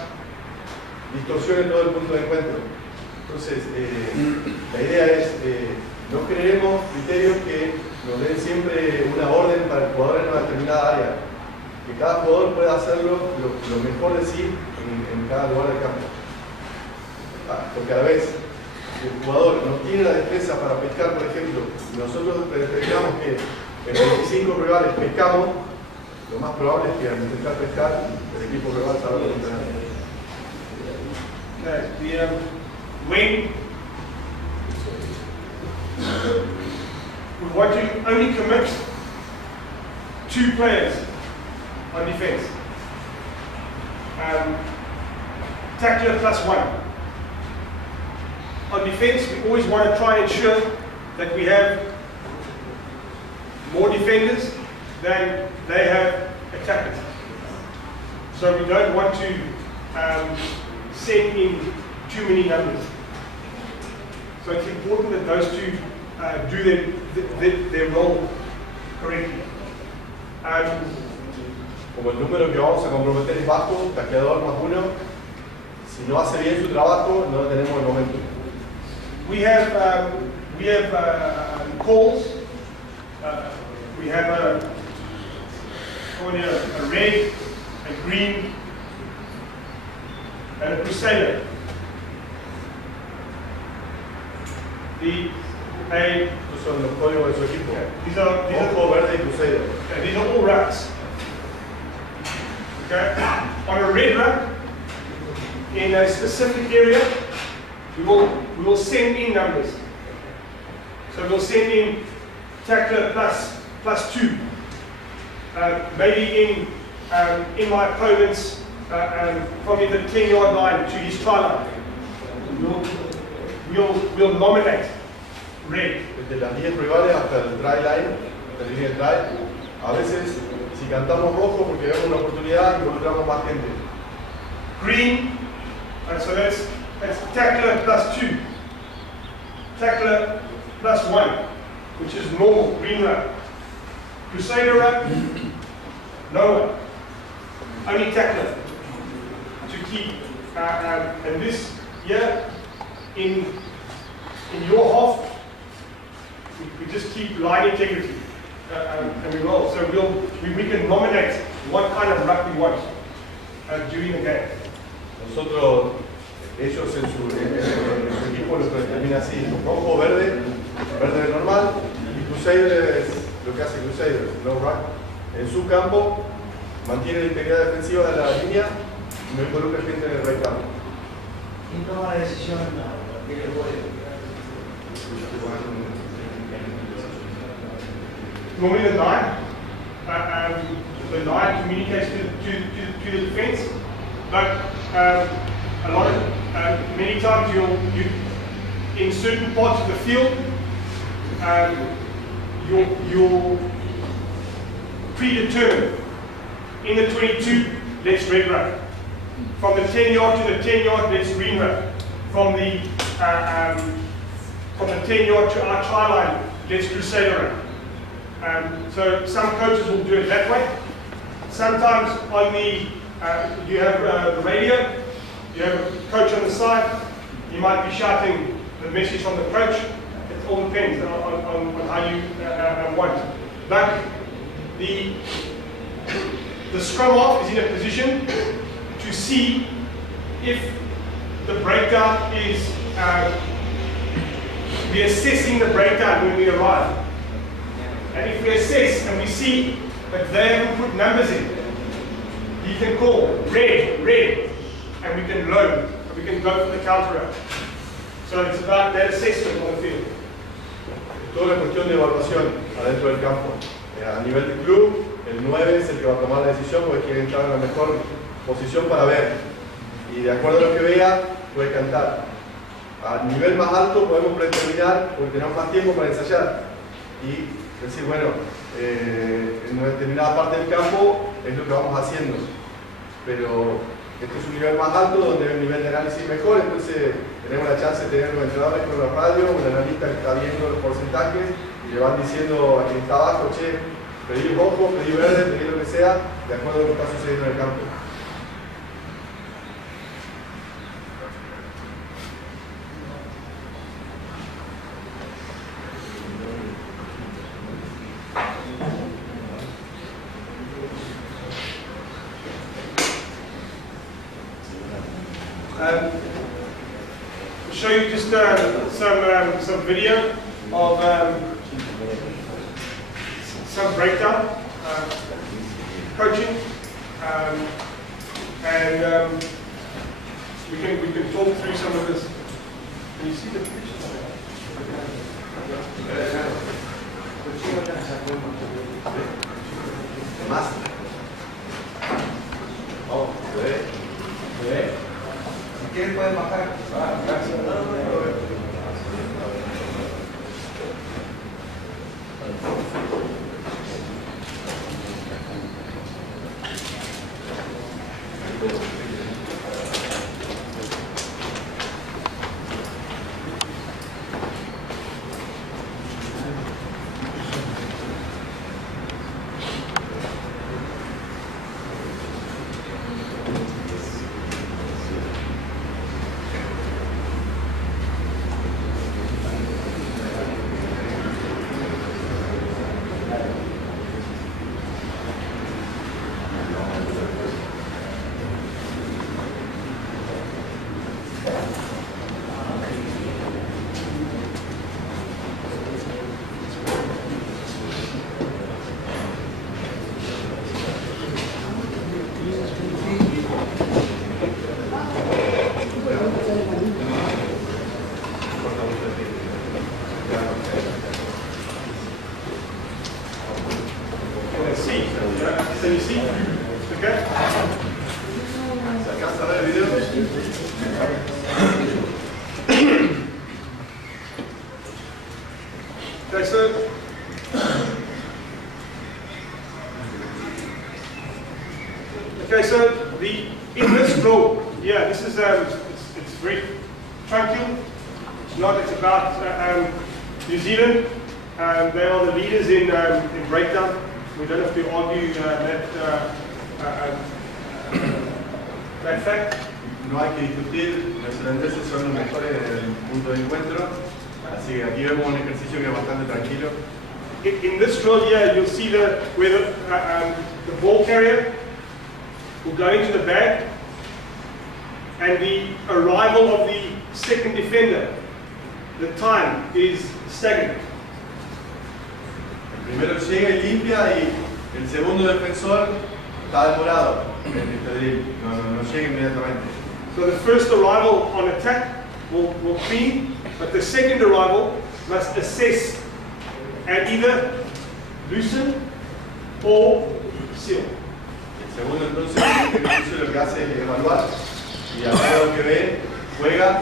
distorsione todo el punto de encuentro. Entonces, la idea es, no generemos criterios que nos den siempre una orden para el jugador en una determinada área. Que cada jugador pueda hacerlo lo mejor de sí en cada lugar del campo. Porque a la vez, si el jugador no tiene la defensa para pescar, por ejemplo, y nosotros detectamos que en 25 rivales pescamos, lo más probable es que al intentar pescar, el equipo rival salga con el penal. Okay, when we want to only commit 2 players on defense. Tackler plus 1. On defense, we always want to try and ensure that we have more defenders than they have attackers. So we don't want to send in too many numbers. So it's important that those two do their role correctly. Como el número que vamos a comprometer es bajo, tacleador más 1, si no hace bien su trabajo, no lo tenemos en el momento. We have calls. We have a red, a green, and a crusader. Estos son los códigos de su equipo. These are Rojo, verde y crucero. these are all rucks. Okay? On a red ruck, in a specific area, we will send in numbers. So we'll send in tackler plus 2. Maybe in my opponent's probably the 10-yard line to his try line. We'll nominate red. Desde las 10 rivales hasta el try line, la línea de try, a veces si cantamos rojo porque vemos una oportunidad, involucramos más gente. Green, and so that's tackler plus 2. Tackler plus 1, which is normal, green ruck. Crusader ruck, no one. Only tackler to keep, and this here, in your half, we just keep line integrity, and we roll. So we can nominate what kind of ruck we want during the game. Nosotros, ellos en su equipo lo determina así, rojo, verde, verde normal, y Crusader es lo que hace Crusader, low ruck. En su campo mantiene la integridad defensiva de la línea y no involucra gente en el right campo. ¿Quién toma la decisión? Normally the line communicates to the defense, but a lot of many times you in certain parts of the field you'll predetermine in the 22 let's red ruck, from the 10-yard to the 10-yard let's green ruck, from the 10-yard to our try line let's crusader ruck. So some coaches will do it that way. Sometimes on the you have the radio, you have a coach on the side, you might be shouting the message from the coach. It all depends on how you want. But the scrum half is in a position to see if the breakdown is, we're assessing the breakdown when we arrive. And if we assess and we see that they haven't put numbers in, you can call red, and we can load, and we can go for the counter out. So it's about that assessment on the field. Toda la cuestión de evaluación adentro del campo. A nivel de club, el 9 es el que va a tomar la decisión porque quiere entrar en la mejor posición para ver. Y de acuerdo a lo que vea, puede cantar. A nivel más alto podemos predeterminar porque tenemos más tiempo para ensayar. Y decir, bueno, en una determinada parte del campo es lo que vamos haciendo. Pero este es un nivel más alto donde hay un nivel de análisis mejor, entonces tenemos la chance de tener los entrenadores con la radio, un analista que está viendo los porcentajes y le van diciendo a quien está abajo, che, pedí rojo, pedí verde, pedí lo que sea, de acuerdo a lo que está sucediendo en el campo. I'll show you just some video of some breakdown coaching, and we can talk through some of this. Can you see the pictures? Más. Oh, ve. Si quieren pueden bajar. Can you see? Okay. ¿Se alcanza a ver el video? Okay, so in this drill, yeah, this is it's very tranquil. It's not. It's about New Zealand. They are the leaders in breakdown. We don't have to argue that fact. No hay que discutir, los holandeses son los mejores en el punto de encuentro, así que aquí vemos un ejercicio que es bastante tranquilo. In this drill here, you'll see where the ball carrier will go into the bag, and the arrival of the second defender, the time is stagnant. El primero llega y limpia y el segundo defensor está demorado en este drill, no llega inmediatamente. So the first arrival on attack will clean, but the second arrival must assess and either loosen or seal. El segundo entonces el ejercicio lo que hace es evaluar y al ver lo que ve, juega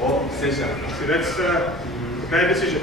o sella. So that's a bad decision.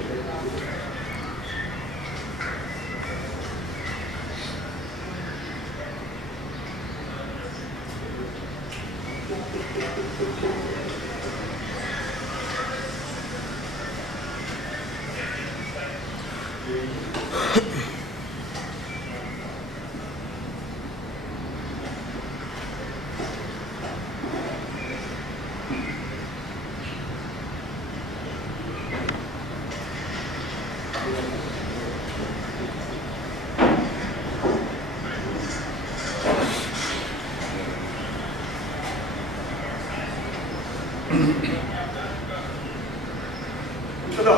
So the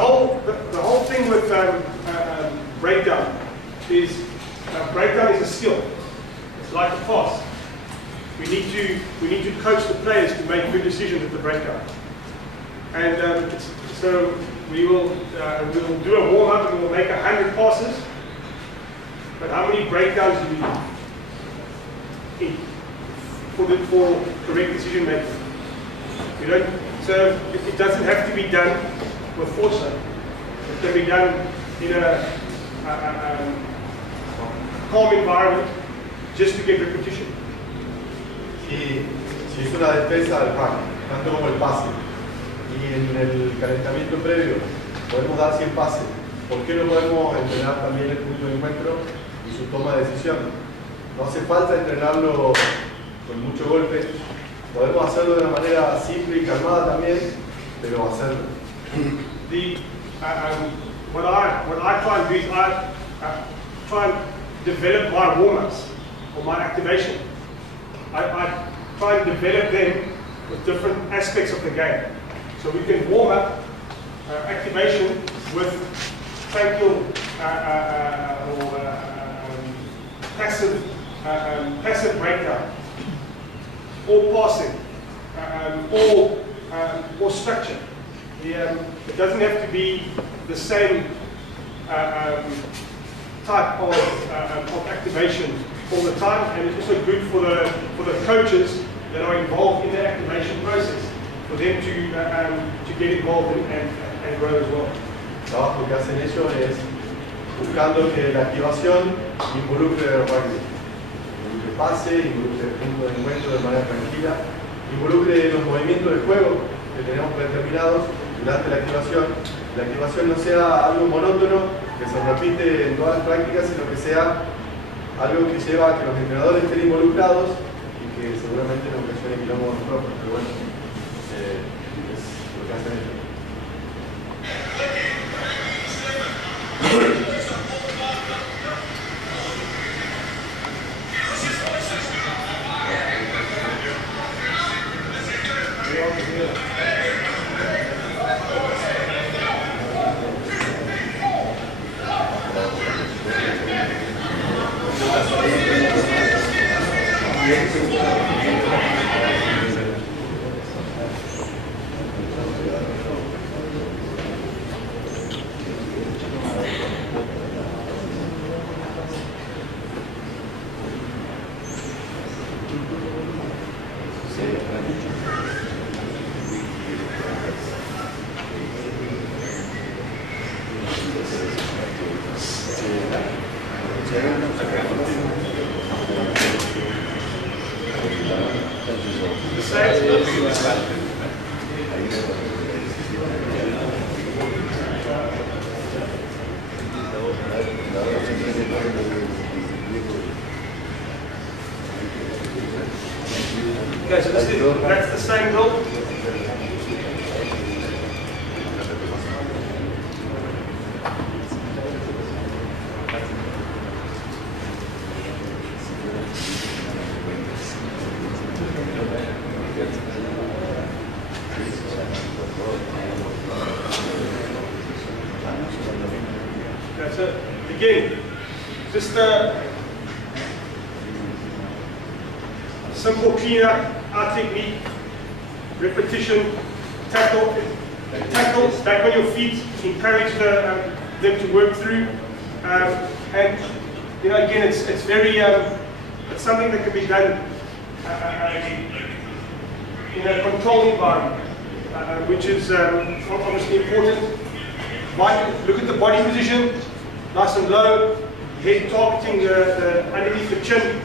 whole thing with breakdown is breakdown is a skill. It's like a pass. We need to coach the players to make good decisions at the breakdown. And so we will do a warm up and we'll make 100 passes. But how many breakdowns do we need for correct decision making? So it doesn't have to be done with foresight. It can be done in a calm environment just to get repetition. Si es una defensa del rack, tanto como el pase, y en el calentamiento previo podemos dar 100 pases, ¿por qué no podemos entrenar también el punto de encuentro y su toma de decisión? No hace falta entrenarlo con mucho golpe, podemos hacerlo de una manera simple y calmada también, pero hacerlo. What I try and do is I try and develop my warm-ups or my activation. I try and develop them with different aspects of the game. So we can warm up activation with tranquil or passive breakdown, or passing, or structure. It doesn't have to be the same type of activation all the time, and it's also good for the coaches that are involved in the activation process, for them to get involved and grow as well. El trabajo que hacen ellos es buscando que la activación involucre el rugby, involucre pase, involucre punto de encuentro de manera tranquila, involucre los movimientos de juego que tenemos predeterminados durante la activación no sea algo monótono que se repite en todas las prácticas, sino que sea algo que lleva a que los entrenadores estén involucrados y que seguramente no ocasione quilombo propios, pero bueno, es lo que hacen ellos. Okay, so that's the same drill. That's it. Again, just a simple cleanup, our technique, repetition, tackle, back on your feet, encourage them to work through, and again, it's very, it's something that can be done in a controlled environment, which is obviously important. Look at the body position, nice and low, head targeting the underneath the chin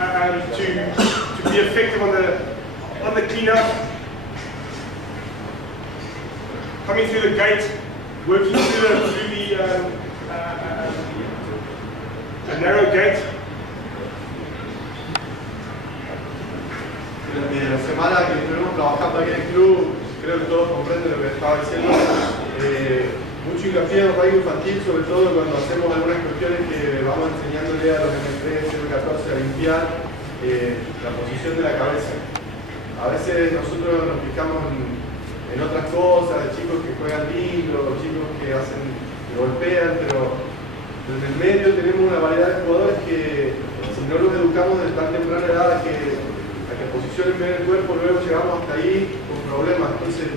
to be effective on the cleanup. Coming through the gate, working through the narrow gate. Durante la semana que estuvimos trabajando aquí en el club, creo que todos comprenden lo que estaba diciendo. Mucho hincapié en el rugby infantil, sobre todo cuando hacemos algunas cuestiones que vamos enseñándole a los M3, M14 a limpiar la posición de la cabeza. A veces nosotros nos fijamos en otras cosas, de chicos que juegan lindo, chicos que golpean, pero en el medio tenemos una variedad de jugadores que si no los educamos desde tan temprana edad a que posicionen bien el cuerpo, luego llegamos hasta ahí con problemas. Entonces,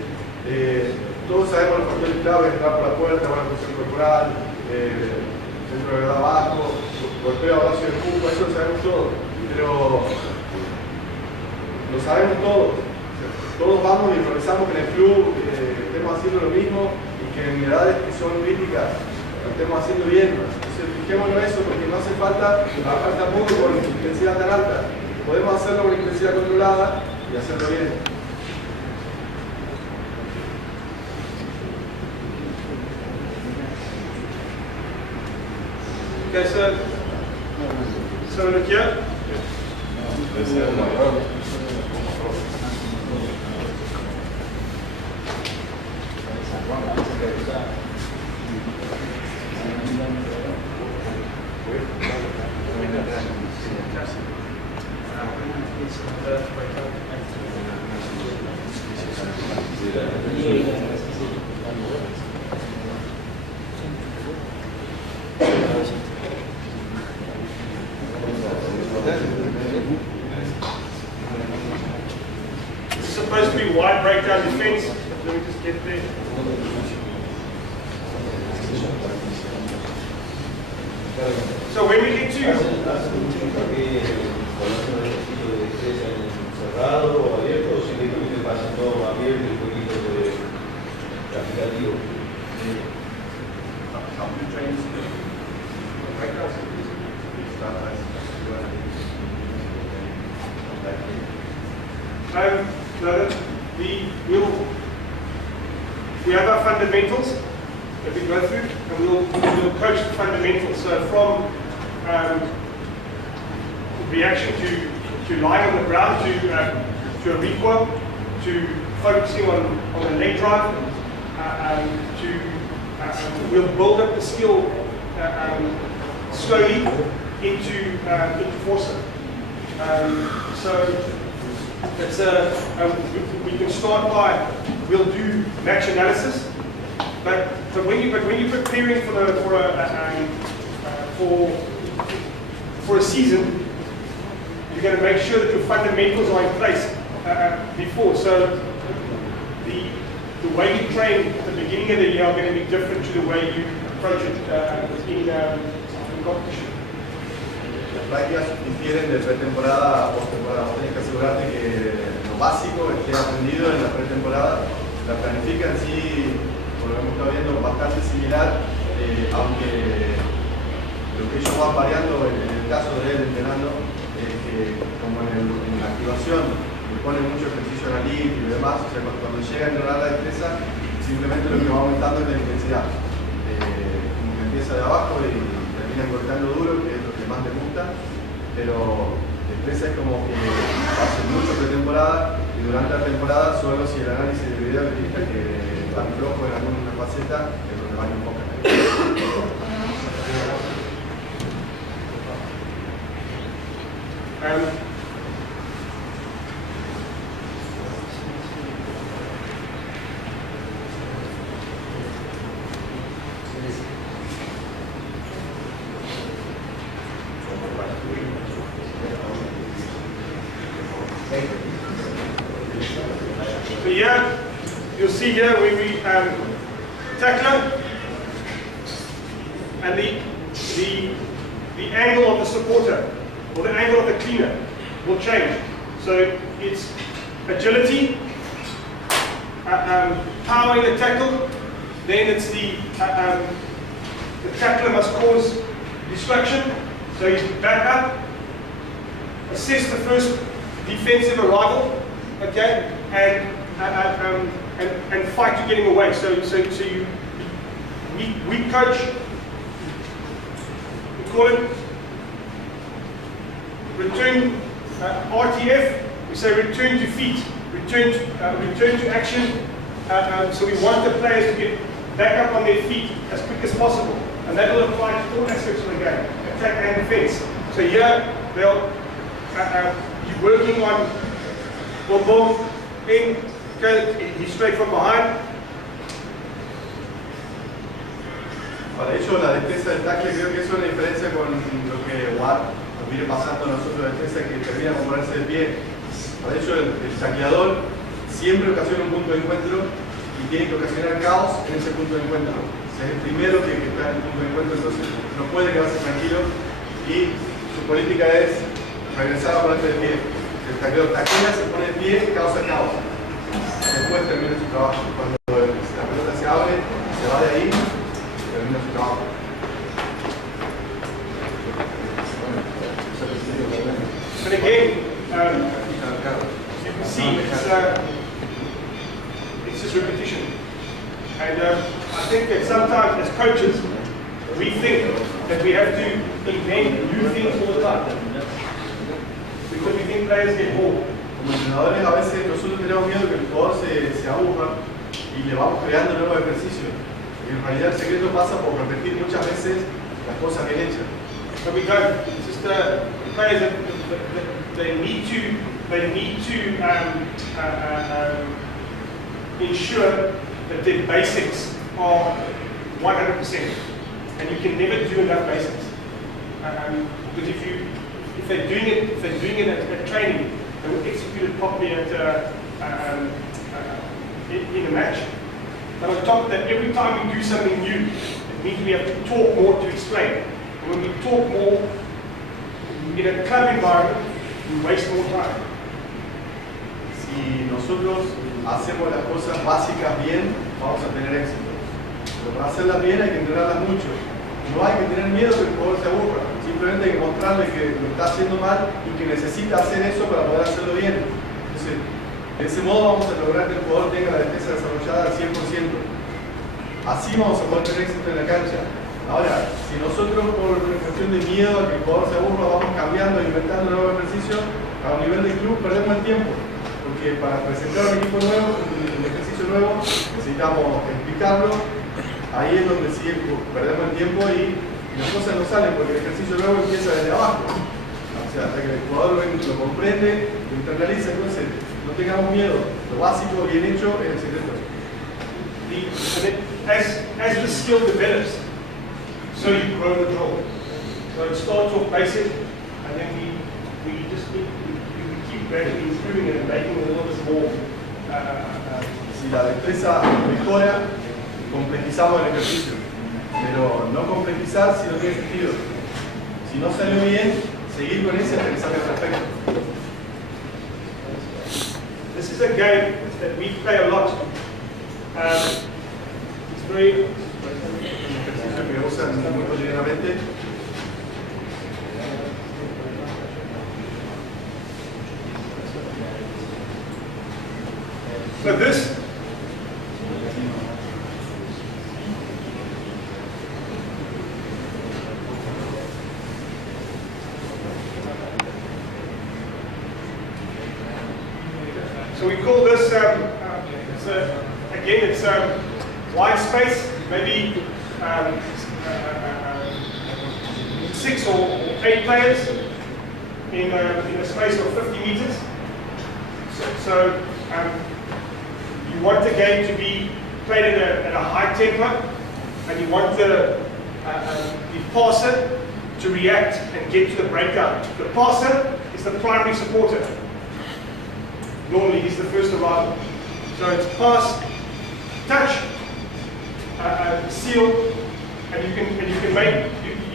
todos sabemos los factores clave: entrar por la puerta, buena posición corporal, centro de gravedad bajo, golpeo, abrazo y empujo, eso lo sabemos todos, pero lo sabemos todos. Todos vamos y progresamos que en el club estemos haciendo lo mismo y que en edades que son críticas lo estemos haciendo bien. Entonces, fijémonos en eso, porque no hace falta trabajar tampoco con intensidad tan alta. Podemos hacerlo con intensidad controlada y hacerlo bien. Okay, so look here. This is supposed to be wide breakdown defense. Let me just get there. So when we get to cerrado o abierto, o simplemente pasa todo abierto y un poquito de aplicativo. we have our fundamentals that we go through, and we'll coach the fundamentals. So from reaction to lying on the ground to a recoil, to focusing on the leg drive, we'll build up the skill slowly into forcer. So it's we can start by, we'll do match analysis, but when you're preparing for a season, you're going to make sure that your fundamentals are in place before. So the way you train at the beginning of the year are going to be different to the way you approach it in competition. Las prácticas difieren de pretemporada a postemporada. Vos tenés que asegurarte que lo básico esté aprendido en la pretemporada. La planifica en sí, por lo que hemos estado viendo, bastante similar, aunque lo que ellos van variando en el caso de él entrenando es que, como en la activación, le ponen mucho ejercicio analítico y demás, o sea, cuando llega a entrenar la destreza, simplemente lo que va aumentando es la intensidad. Como que empieza de abajo y termina cortando duro, que es lo que más le gusta, pero destreza es como que hace mucho pretemporada y durante la temporada solo si el análisis de video le indica que van flojo en alguna faceta es donde van a enfocar. So here, you'll see here where we tackler, and the angle of the supporter, or the angle of the cleaner, will change. So it's agility, powering the tackle, then it's the tackler must cause destruction, so you back up, assess the first defensive arrival, okay, and fight to getting away. So we coach, we call it return RTF. We say return to feet, return to action. So we want the players to get back up on their feet as quick as possible, and that will apply to all aspects of the game, attack and defense. So here they'll you're working on boom, in, okay, he's straight from behind. Para ello, la defensa del tackle creo que es una diferencia con lo que Watt nos viene pasando a nosotros, la defensa que termina con ponerse de pie. Para ello, el tacleador siempre ocasiona un punto de encuentro y tiene que ocasionar caos en ese punto de encuentro. O sea, es el primero que está en el punto de encuentro, entonces no puede quedarse tranquilo y su política es regresar a ponerse de pie. El tacleador taclea, se pone de pie, causa caos. Después termina su trabajo. Cuando la pelota se abre, se va de ahí, termina su trabajo. But again, you can see it's just repetition. And I think that sometimes as coaches, we think that we have to invent new things all the time. Because we think players get bored. Como entrenadores, a veces nosotros tenemos miedo que el jugador se aburra y le vamos creando nuevos ejercicios. Y en realidad el secreto pasa por repetir muchas veces las cosas bien hechas. But we don't. It's just players that they need to ensure that their basics are 100%. And you can never do enough basics. Because if they're doing it at training, they will execute it properly in a match. But on top of that, every time we do something new, it means we have to talk more to explain. And when we talk more in a club environment, we waste more time. Si nosotros hacemos las cosas básicas bien, vamos a tener éxito. Pero para hacerlas bien hay que entrenarlas mucho. No hay que tener miedo que el jugador se aburra. Simplemente hay que mostrarle que lo está haciendo mal y que necesita hacer eso para poder hacerlo bien. Entonces, de ese modo vamos a lograr que el jugador tenga la defensa desarrollada al 100%. Así vamos a poder tener éxito en la cancha. Ahora, si nosotros por una cuestión de miedo a que el jugador se aburra vamos cambiando, inventando nuevos ejercicios, a un nivel de club perdemos el tiempo. Porque para presentar un equipo nuevo, un ejercicio nuevo, necesitamos explicarlo. Ahí es donde sí perdemos el tiempo y las cosas no salen porque el ejercicio nuevo empieza desde abajo. O sea, hasta que el jugador lo comprende, lo internaliza, entonces no tengamos miedo. Lo básico, bien hecho, es el secreto. As the skill develops, so you grow the drill. So it starts off basic, and then we keep gradually improving it and making it a little bit more. Si la destreza mejora, complejizamos el ejercicio. Pero no complejizar si no tiene sentido. Si no salió bien, seguir con ese hasta que salga perfecto. This is a game that we play a lot. It's very. Que usan muy cotidianamente. So this so we call this it's wide space, maybe 6 or 8 players in a space of 50 meters. So you want the game to be played at a high tempo, and you want the passer to react and get to the breakout. The passer is the primary supporter. Normally he's the first arrival. So it's pass, touch, seal, and you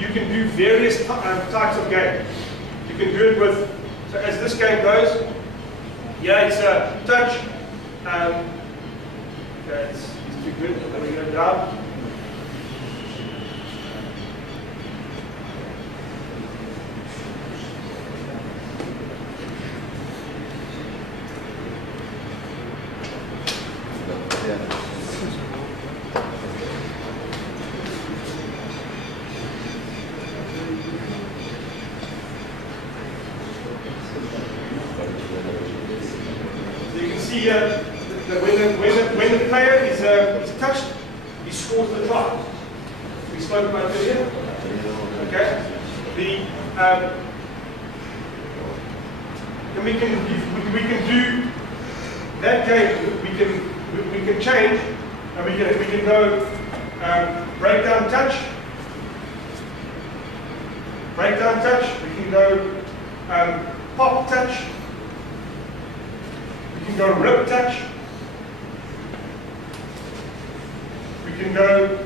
can do various types of game. You can do it with, so as this game goes, it's a touch. It's too good. Let me go down. See that when the player is touched, he scores the try. We spoke about it earlier. Okay. And we can do that game. We can change, and we can go breakdown touch. Breakdown touch. We can go pop touch. We can go rip touch. We can go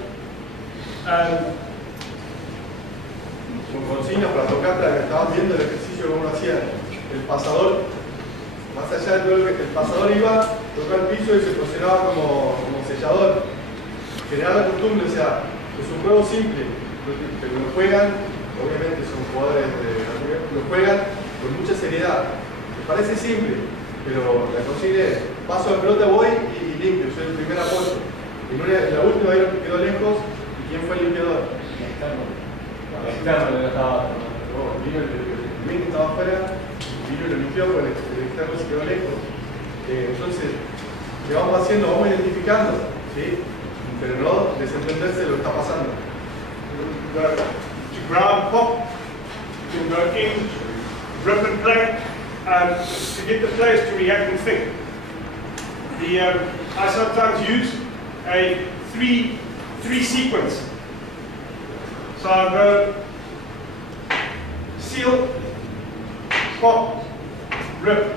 con consignas para tocar, para que estaban viendo el ejercicio como uno hacía. El pasador, más allá de todo el pasador iba, tocaba el piso y se posicionaba como sellador. Generar la costumbre, o sea, es un juego simple, pero lo juegan, obviamente son jugadores lo juegan con mucha seriedad. Me parece simple, pero la consigna es, paso de pelota, voy y limpio, soy el primer apoyo. En la última quedó lejos, ¿y quién fue el limpiador? Externo, vino el que estaba afuera, vino y lo limpió, pero el externo se quedó lejos. Entonces, ¿qué vamos haciendo? Vamos identificando, ¿sí? Pero no desentenderse de lo que está pasando. to ground pop, you can go in, rip and play, to get the players to react and think. I sometimes use a three sequence. So I go seal, pop, rip,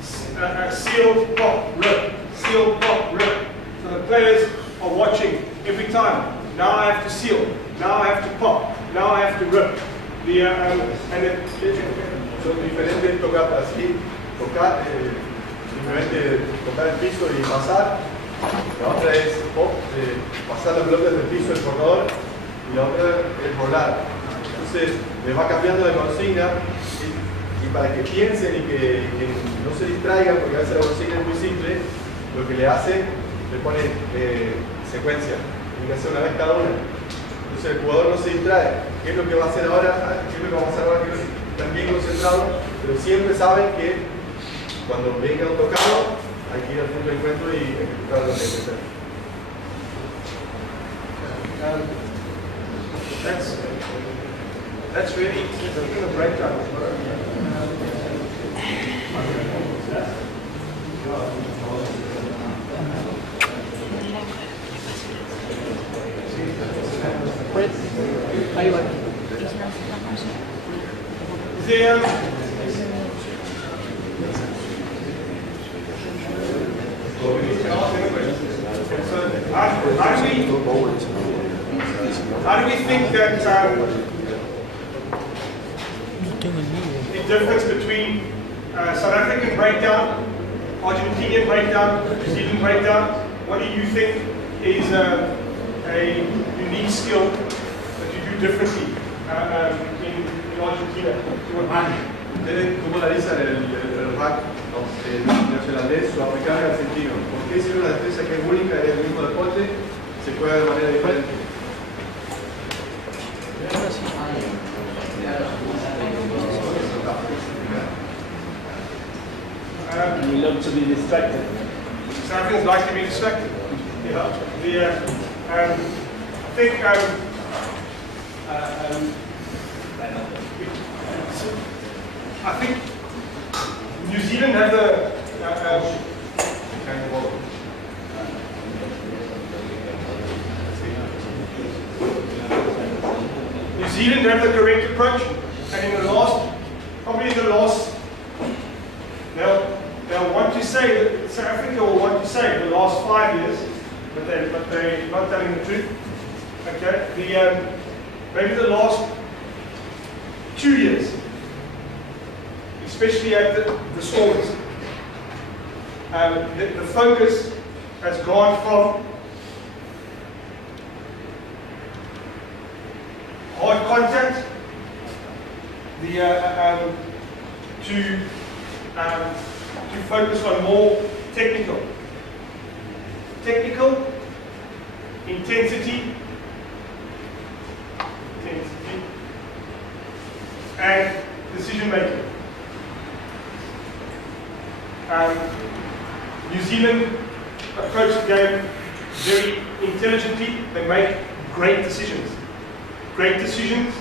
seal, pop, rip, seal, pop, rip. So the players are watching every time. Now I have to seal, now I have to pop, now I have to rip. Son diferentes tocar así, simplemente tocar el piso y pasar. La otra es pasar la pelota desde el piso del corredor y la otra es volar. Entonces les va cambiando de consigna y para que piensen y que no se distraigan, porque a veces la consigna es muy simple, lo que le hace, le pone secuencia. Tiene que hacer una vez cada una. Entonces el jugador no se distrae. ¿Qué es lo que va a hacer ahora? ¿Qué es lo que vamos a hacer ahora? Están bien concentrados, pero siempre saben que cuando venga un tocado hay que ir al punto de encuentro y ejecutar lo que hay que hacer. That's really taking a breakdown. Ahí va. How do we think that the difference between South African breakdown, Argentinian breakdown, New Zealand breakdown, what do you think is a unique skill that you do differently in Argentina? ¿Ustedes cómo analizan el rack neozelandés, sudafricano y argentino? ¿Por qué es una destreza que es única, es el mismo deporte, se juega de manera diferente? We love to be distracted. South Africans like to be distracted. Yeah. I think New Zealand have the New Zealand have the correct approach, and in the last, they'll want to say that South Africa will want to say the last 5 years, but they're not telling the truth. Okay, maybe the last 2 years, especially at the Stormers, the focus has gone from hard contact to focus on more technical intensity and decision making. New Zealand approach the game very intelligently. They make great decisions. Great decisions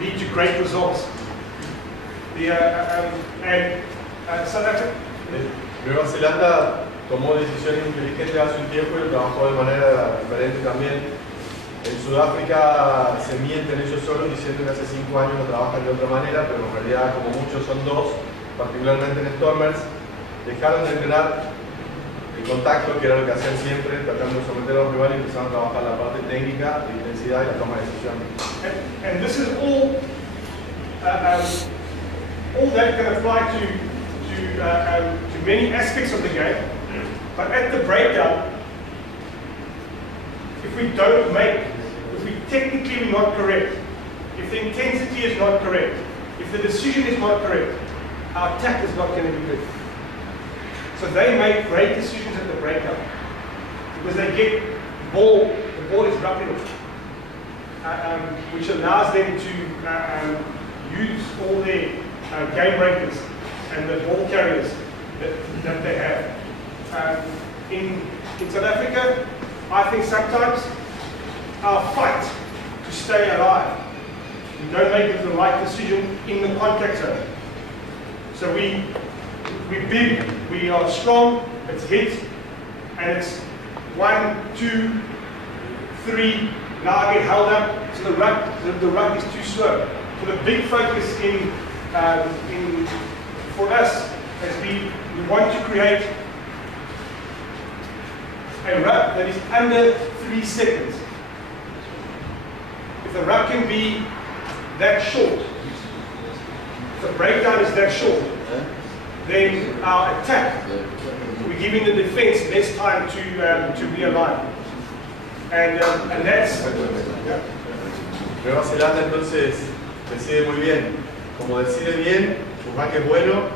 lead to great results. South Africa. Nueva Zelanda tomó decisiones inteligentes hace un tiempo y trabajó de manera diferente también. En Sudáfrica se mienten ellos solos diciendo que hace 5 años lo trabajan de otra manera, pero en realidad como muchos son 2, particularmente en Stormers, dejaron de entrenar el contacto, que era lo que hacían siempre, tratando de someter a los rivales, y empezaron a trabajar la parte técnica, de intensidad y la toma de decisiones. And this is all that can apply to many aspects of the game, but at the breakdown, if we technically we're not correct, if the intensity is not correct, if the decision is not correct, our attack is not going to be good. So they make great decisions at the breakdown because they get the ball is rapid, which allows them to use all their game breakers and the ball carriers that they have. In South Africa, I think sometimes our fight to stay alive, we don't make the right decision in the contact zone. So we we're big, we are strong, it's hit, and it's 1, 2, 3, now I get held up, so the ruck is too slow. So the big focus for us has been, we want to create a ruck that is under 3 seconds. If the ruck can be that short, if the breakdown is that short, then our attack, we're giving the defense less time to realign. And that's... Nueva Zelanda entonces decide muy bien. Como decide bien, su rack es bueno.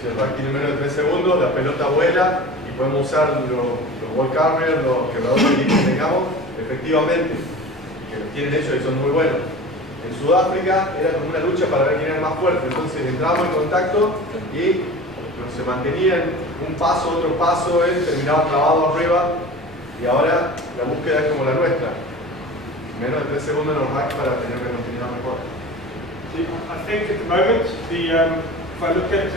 Si el rack tiene menos de 3 segundos, la pelota vuela y podemos usar los ball carriers, los quebradores de línea que tengamos, efectivamente, que los tienen ellos y son muy buenos. En Sudáfrica era como una lucha para ver quién era el más fuerte, entonces entrábamos en contacto y se mantenían un paso, otro paso, él terminaba clavado arriba y ahora la búsqueda es como la nuestra. Menos de 3 segundos en los racks para tener una continuidad mejor. I think at the moment, if I look at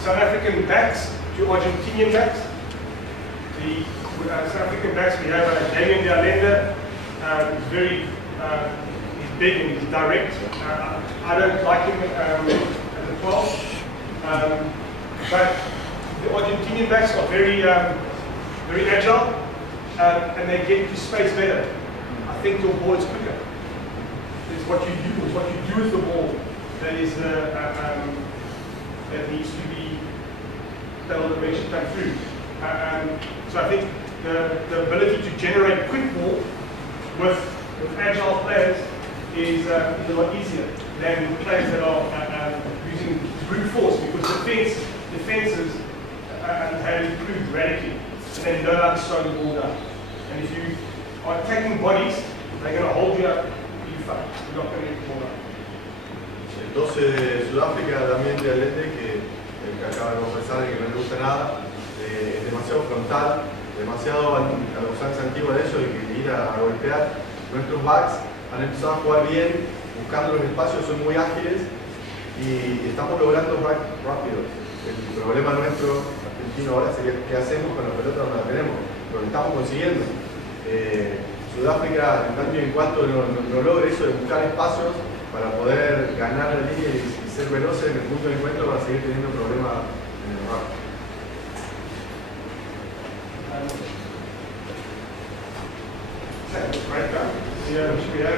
South African backs to Argentinian backs, the South African backs, we have Damian de Allende, he's big and he's direct. I don't like him as a 12, but the Argentinian backs are very agile and they get to space better. I think your ball is quicker. It's what you do with the ball that is that needs to be, that will eventually come through. So I think the ability to generate quick ball with agile players is a lot easier than players that are using brute force, because defenses have improved radically and they know how to slow the ball down. And if you are attacking bodies, they're going to hold you up. You're not going to get the ball up. El 12 de Sudáfrica, también de Allende, que el que acaba de confesar y que no le gusta nada, es demasiado frontal, demasiado a la usanza antigua de ellos, de que ir a golpear. Nuestros backs han empezado a jugar bien, buscando los espacios, son muy ágiles y estamos logrando racks rápidos. El problema nuestro argentino ahora sería qué hacemos con la pelota donde la tenemos, lo que estamos consiguiendo. Sudáfrica, en tanto y en cuanto no logre eso de buscar espacios para poder ganar la línea y ser veloces en el punto de encuentro, va a seguir teniendo problemas en el rack. Right down. Yeah, we have